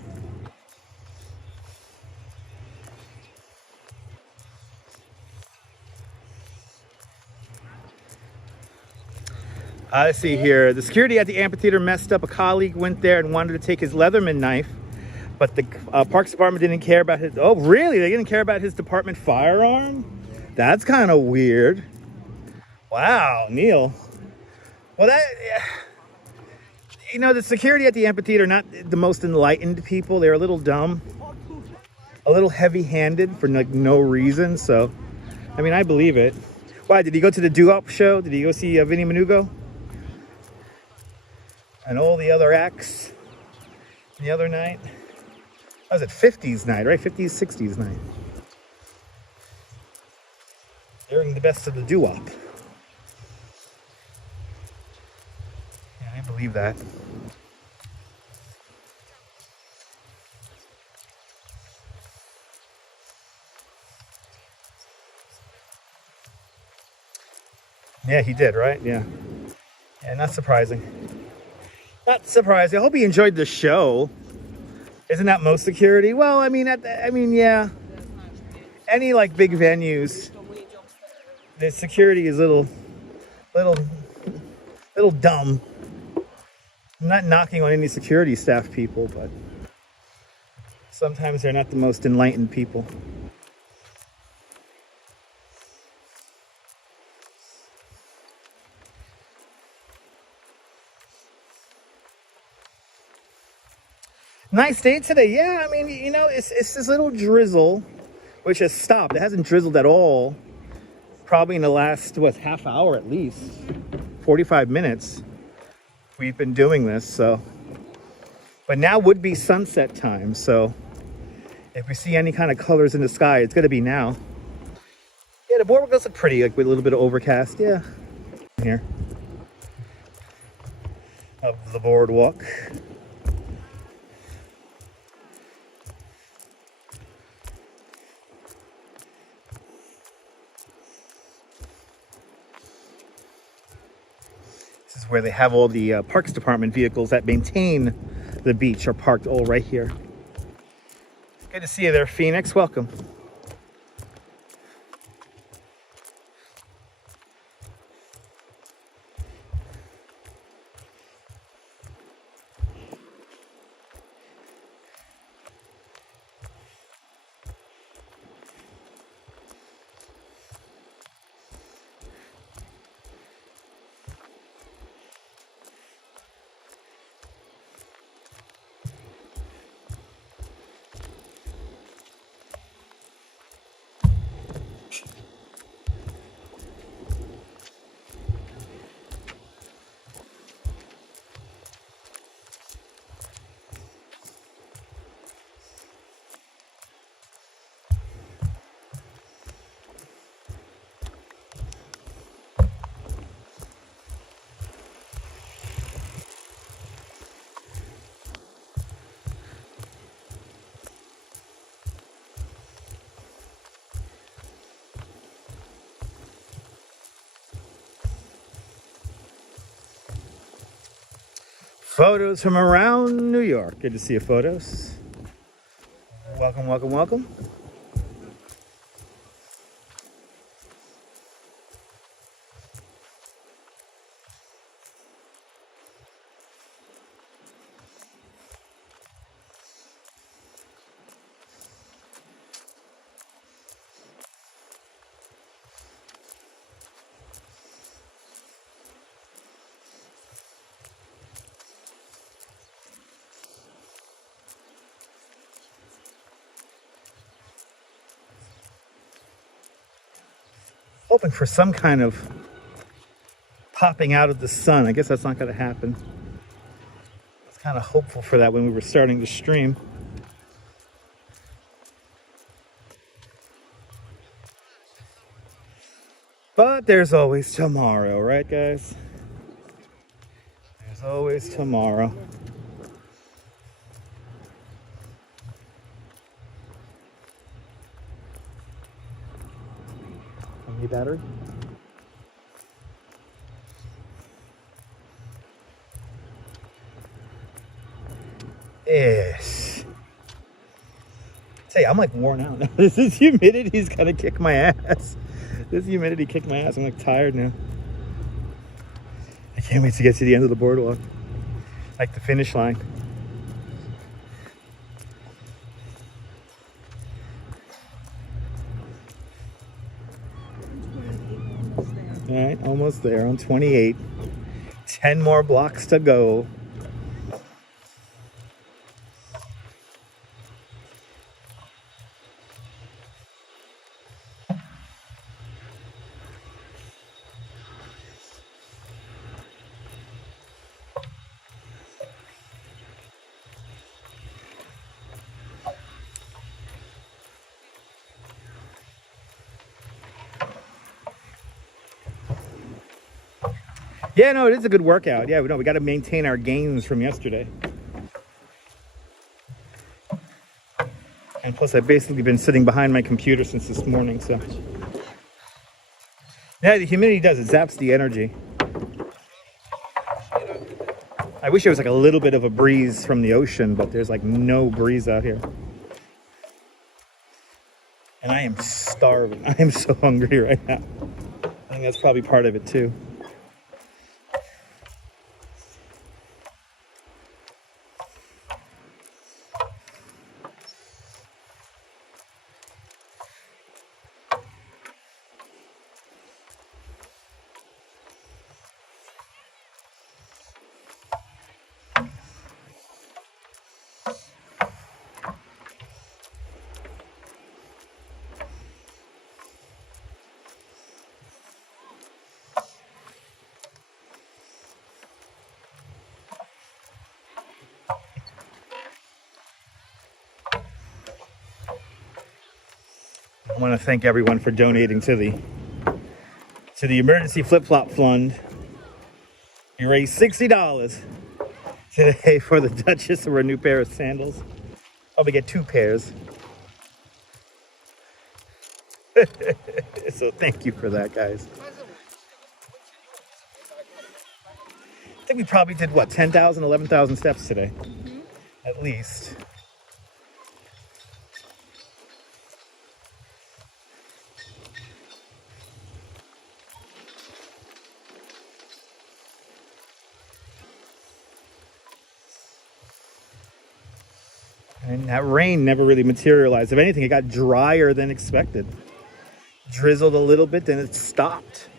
I see here. The security at the amphitheater messed up. A colleague went there and wanted to take his Leatherman knife, but the Parks Department didn't care about his... Oh, really? They didn't care about his department firearm? That's kind of weird. Wow, Neil. Well, that... You know, the security at the amphitheater are not the most enlightened people. They're a little dumb. A little heavy-handed for like no reason, so... I mean, I believe it. Why, did he go to the doo-wop show? Did he go see Vinny Manugo? And all the other acts the other night? That was at 50s night, right? 50s, 60s night. During the best of the doo-wop. Yeah, I believe that. Yeah, he did, right? Yeah. Yeah, not surprising. Not surprising. I hope he enjoyed the show. Isn't that most security? Well, I mean, yeah. Any like big venues, the security is little dumb. I'm not knocking on any security staff people, but sometimes they're not the most enlightened people. Nice day today. Yeah, I mean, you know, it's this little drizzle, which has stopped. It hasn't drizzled at all, probably in the last, what, half hour at least, 45 minutes. We've been doing this, so. But now would be sunset time, so if we see any kind of colors in the sky, it's going to be now. Yeah, the boardwalk does look pretty, like with a little bit of overcast. Yeah. Here. Of the boardwalk. Where they have all the Parks Department vehicles that maintain the beach are parked all right here. Good to see you there, Phoenix. Welcome. Photos from around New York. Good to see your photos. Welcome, welcome, welcome. Hoping for some kind of popping out of the sun. I guess that's not going to happen. I was kind of hopeful for that when we were starting to stream. But there's always tomorrow, right, guys? There's always tomorrow. Battery. Yes. Tell you, I'm like worn out now. This humidity's gonna kick my ass. This humidity kicked my ass. I'm like tired now. I can't wait to get to the end of the boardwalk. Like the finish line. All right, almost there on 28. 10 more blocks to go. Yeah, no, it is a good workout. Yeah, we got to maintain our gains from yesterday. And plus, I've basically been sitting behind my computer since this morning, so. Yeah, the humidity does. It zaps the energy. I wish there was like a little bit of a breeze from the ocean, but there's like no breeze out here. And I am starving. I am so hungry right now. I think that's probably part of it too. I want to thank everyone for donating to the emergency flip-flop fund. We raised $60 today for the Duchess of her new pair of sandals. Probably get 2 pairs. So thank you for that, guys. I think we probably did what, 10,000, 11,000 steps today, at least. And that rain never really materialized. If anything, it got drier than expected. Drizzled a little bit, then it stopped.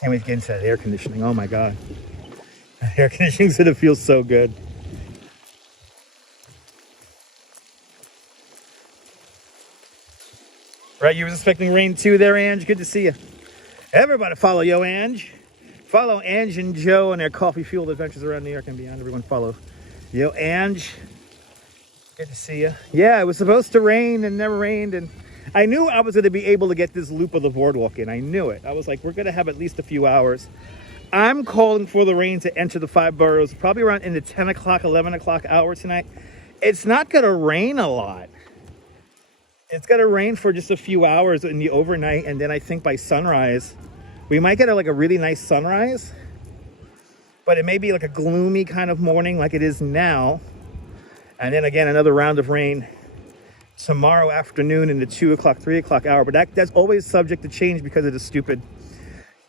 Can't wait to get into that air conditioning. Oh my God. Air conditioning's gonna feel so good. Right, you were expecting rain too there, Ange? Good to see you. Everybody follow Yo Ange. Follow Ange and Joe on their coffee-fueled adventures around New York and beyond. Everyone follow Yo Ange. Good to see you. Yeah, it was supposed to rain and never rained, and I knew I was going to be able to get this loop of the boardwalk in. I knew it. I was like, we're going to have at least a few hours. I'm calling for the rain to enter the 5 boroughs probably around in the 10 o'clock, 11 o'clock hour tonight. It's not going to rain a lot. It's going to rain for just a few hours in the overnight, and then I think by sunrise, we might get like a really nice sunrise, but it may be like a gloomy kind of morning like it is now. And then again, another round of rain tomorrow afternoon in the 2 o'clock, 3 o'clock hour. But that's always subject to change because of the stupid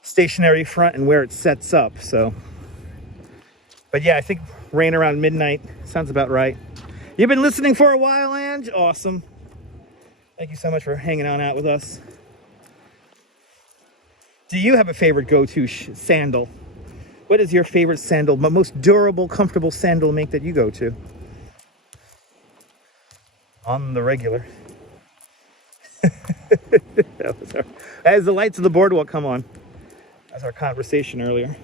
stationary front and where it sets up. So, but yeah, I think rain around midnight sounds about right. You've been listening for a while, Ange? Awesome. Thank you so much for hanging on out with us. Do you have a favorite go-to sandal? What is your favorite sandal, most durable, comfortable sandal make that you go to? On the regular. As the lights of the boardwalk come on. That's our conversation earlier.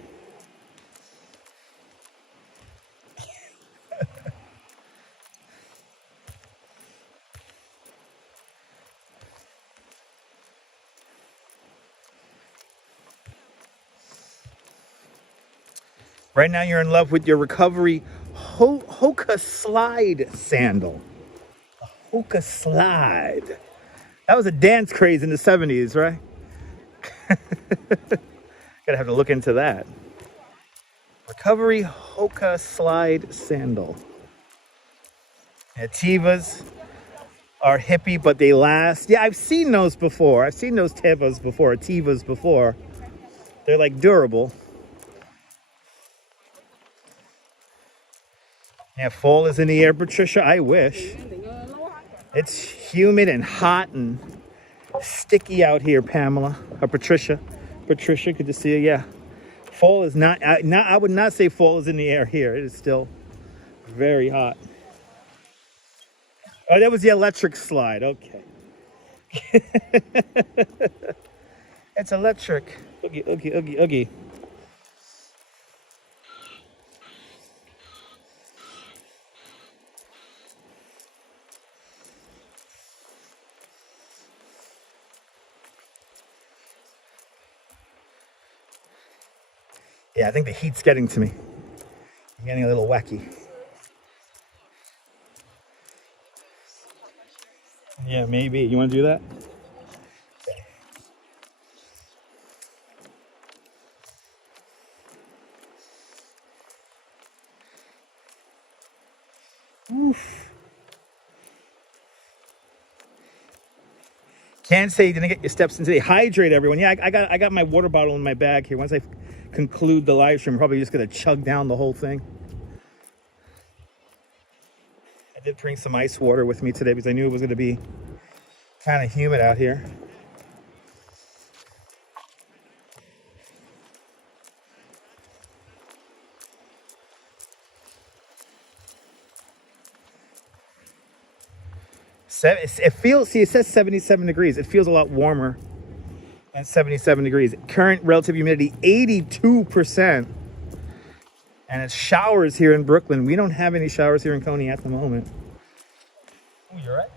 Right now you're in love with your recovery Hoka slide sandal. A Hoka slide. That was a dance craze in the 70s, right? Gotta have to look into that. Recovery Hoka Slide Sandal. Yeah, Tevas are hippie, but they last. Yeah, I've seen those before. I've seen those Tevas before, Tevas before. They're like durable. Yeah, fall is in the air, Patricia. I wish. It's humid and hot and sticky out here, Pamela. Or Patricia. Patricia, good to see you. Yeah. Fall is not, I would not say fall is in the air here. It is still very hot. Oh, that was the electric slide. Okay. It's electric. Oogie, oogie, oogie, oogie. Yeah, I think the heat's getting to me. I'm getting a little wacky. Yeah, maybe. You want to do that? Oof. Can't say you didn't get your steps in today. Hydrate, everyone. Yeah, I got my water bottle in my bag here. Once I conclude the live stream, I'm probably just gonna chug down the whole thing. I did bring some ice water with me today because I knew it was gonna be kind of humid out here. It feels, see, it says 77 degrees. It feels a lot warmer at 77 degrees. Current relative humidity, 82%. And it's showers here in Brooklyn. We don't have any showers here in Coney at the moment. Oh, you're right.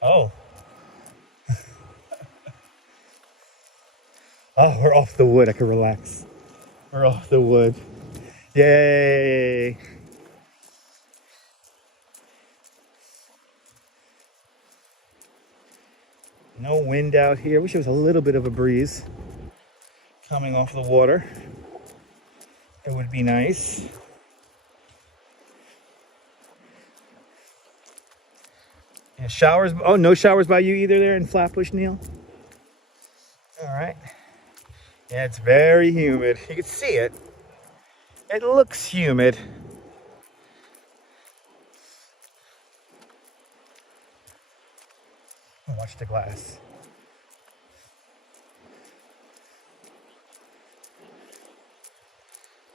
Oh. Oh, we're off the wood. I can relax. We're off the wood. Yay. No wind out here. Wish there was a little bit of a breeze coming off the water. It would be nice. Yeah, showers. Oh, no showers by you either there in Flatbush, Neil? All right. Yeah, it's very humid. You can see it. It looks humid. Watch the glass.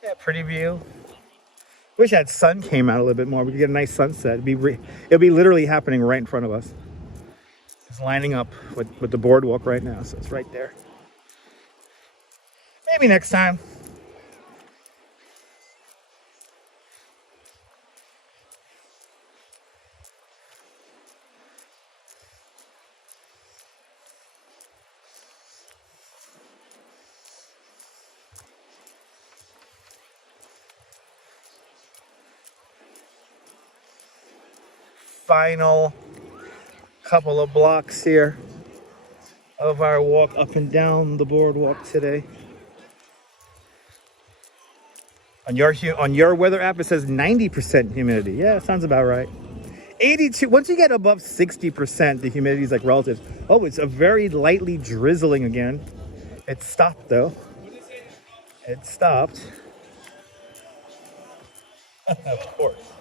Yeah, pretty view. Wish that sun came out a little bit more. We could get a nice sunset. It'll be literally happening right in front of us. It's lining up with the boardwalk right now, so it's right there. Maybe next time. Final couple of blocks here of our walk up and down the boardwalk today. On your weather app, it says 90% humidity. Yeah, sounds about right. 82. Once you get above 60%, the humidity is like relative. Oh, it's a very lightly drizzling again. It stopped though. It stopped. Of course.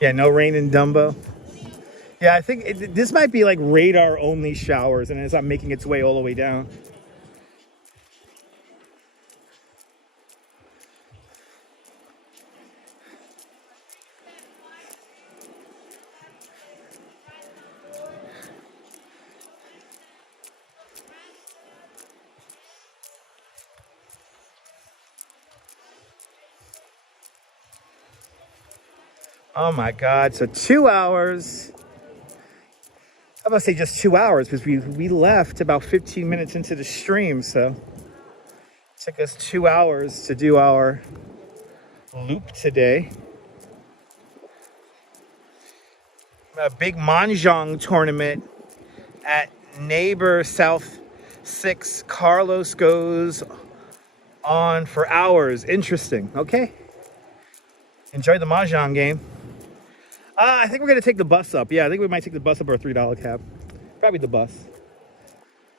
Yeah, no rain in Dumbo. Yeah, I think this might be like radar only showers and it's not making its way all the way down. Oh my God, so 2 hours. I'm gonna say just 2 hours because we left about 15 minutes into the stream, so it took us 2 hours to do our loop today. a big mahjong tournament at Neighbor South 6. Carlos goes on for hours. Interesting. Okay. Enjoy the mahjong game. I think we're going to take the bus up. Yeah, I think we might take the bus up, or a $3 cab. Probably the bus.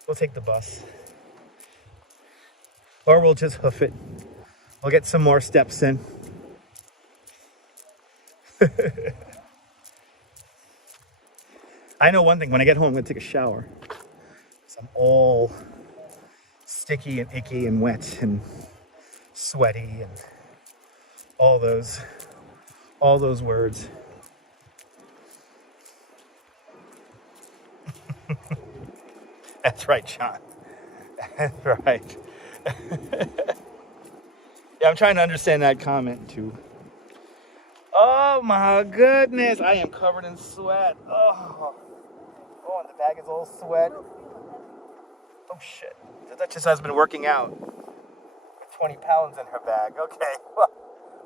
We'll take the bus. Or we'll just hoof it. We'll get some more steps in. I know one thing. When I get home, I'm going to take a shower. So I'm all sticky and icky and wet and sweaty and all those words. That's right, John. That's right. Yeah, I'm trying to understand that comment too. Oh my goodness, I am covered in sweat. Oh, and the bag is all sweat. Oh shit, the Duchess has been working out with 20 pounds in her bag. Okay, well,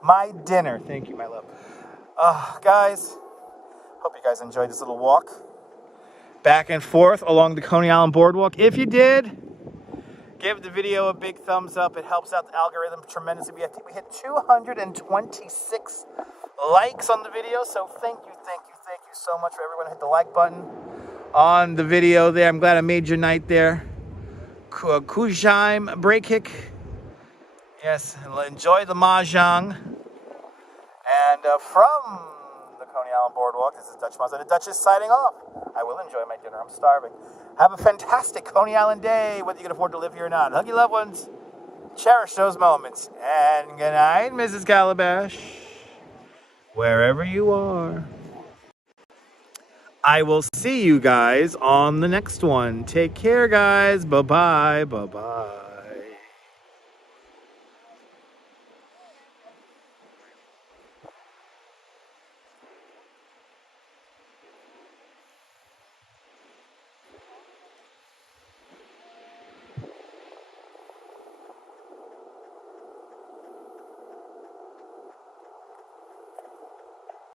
my dinner. Thank you, my love. Guys, hope you guys enjoyed this little walk back and forth along the Coney Island Boardwalk. If you did, give the video a big thumbs up. It helps out the algorithm tremendously. We hit 226 likes on the video, so thank you so much for everyone who hit the like button on the video there. I'm glad I made your night there. Kujaim break kick. Yes, enjoy the mahjong. And from the Coney Island Boardwalk, this is Dutch Mazda, the Duchess signing off. I will enjoy my dinner. I'm starving. Have a fantastic Coney Island day, whether you can afford to live here or not. Hug your loved ones. Cherish those moments. And good night, Mrs. Calabash. Wherever you are. I will see you guys on the next one. Take care, guys. Bye-bye. Bye-bye.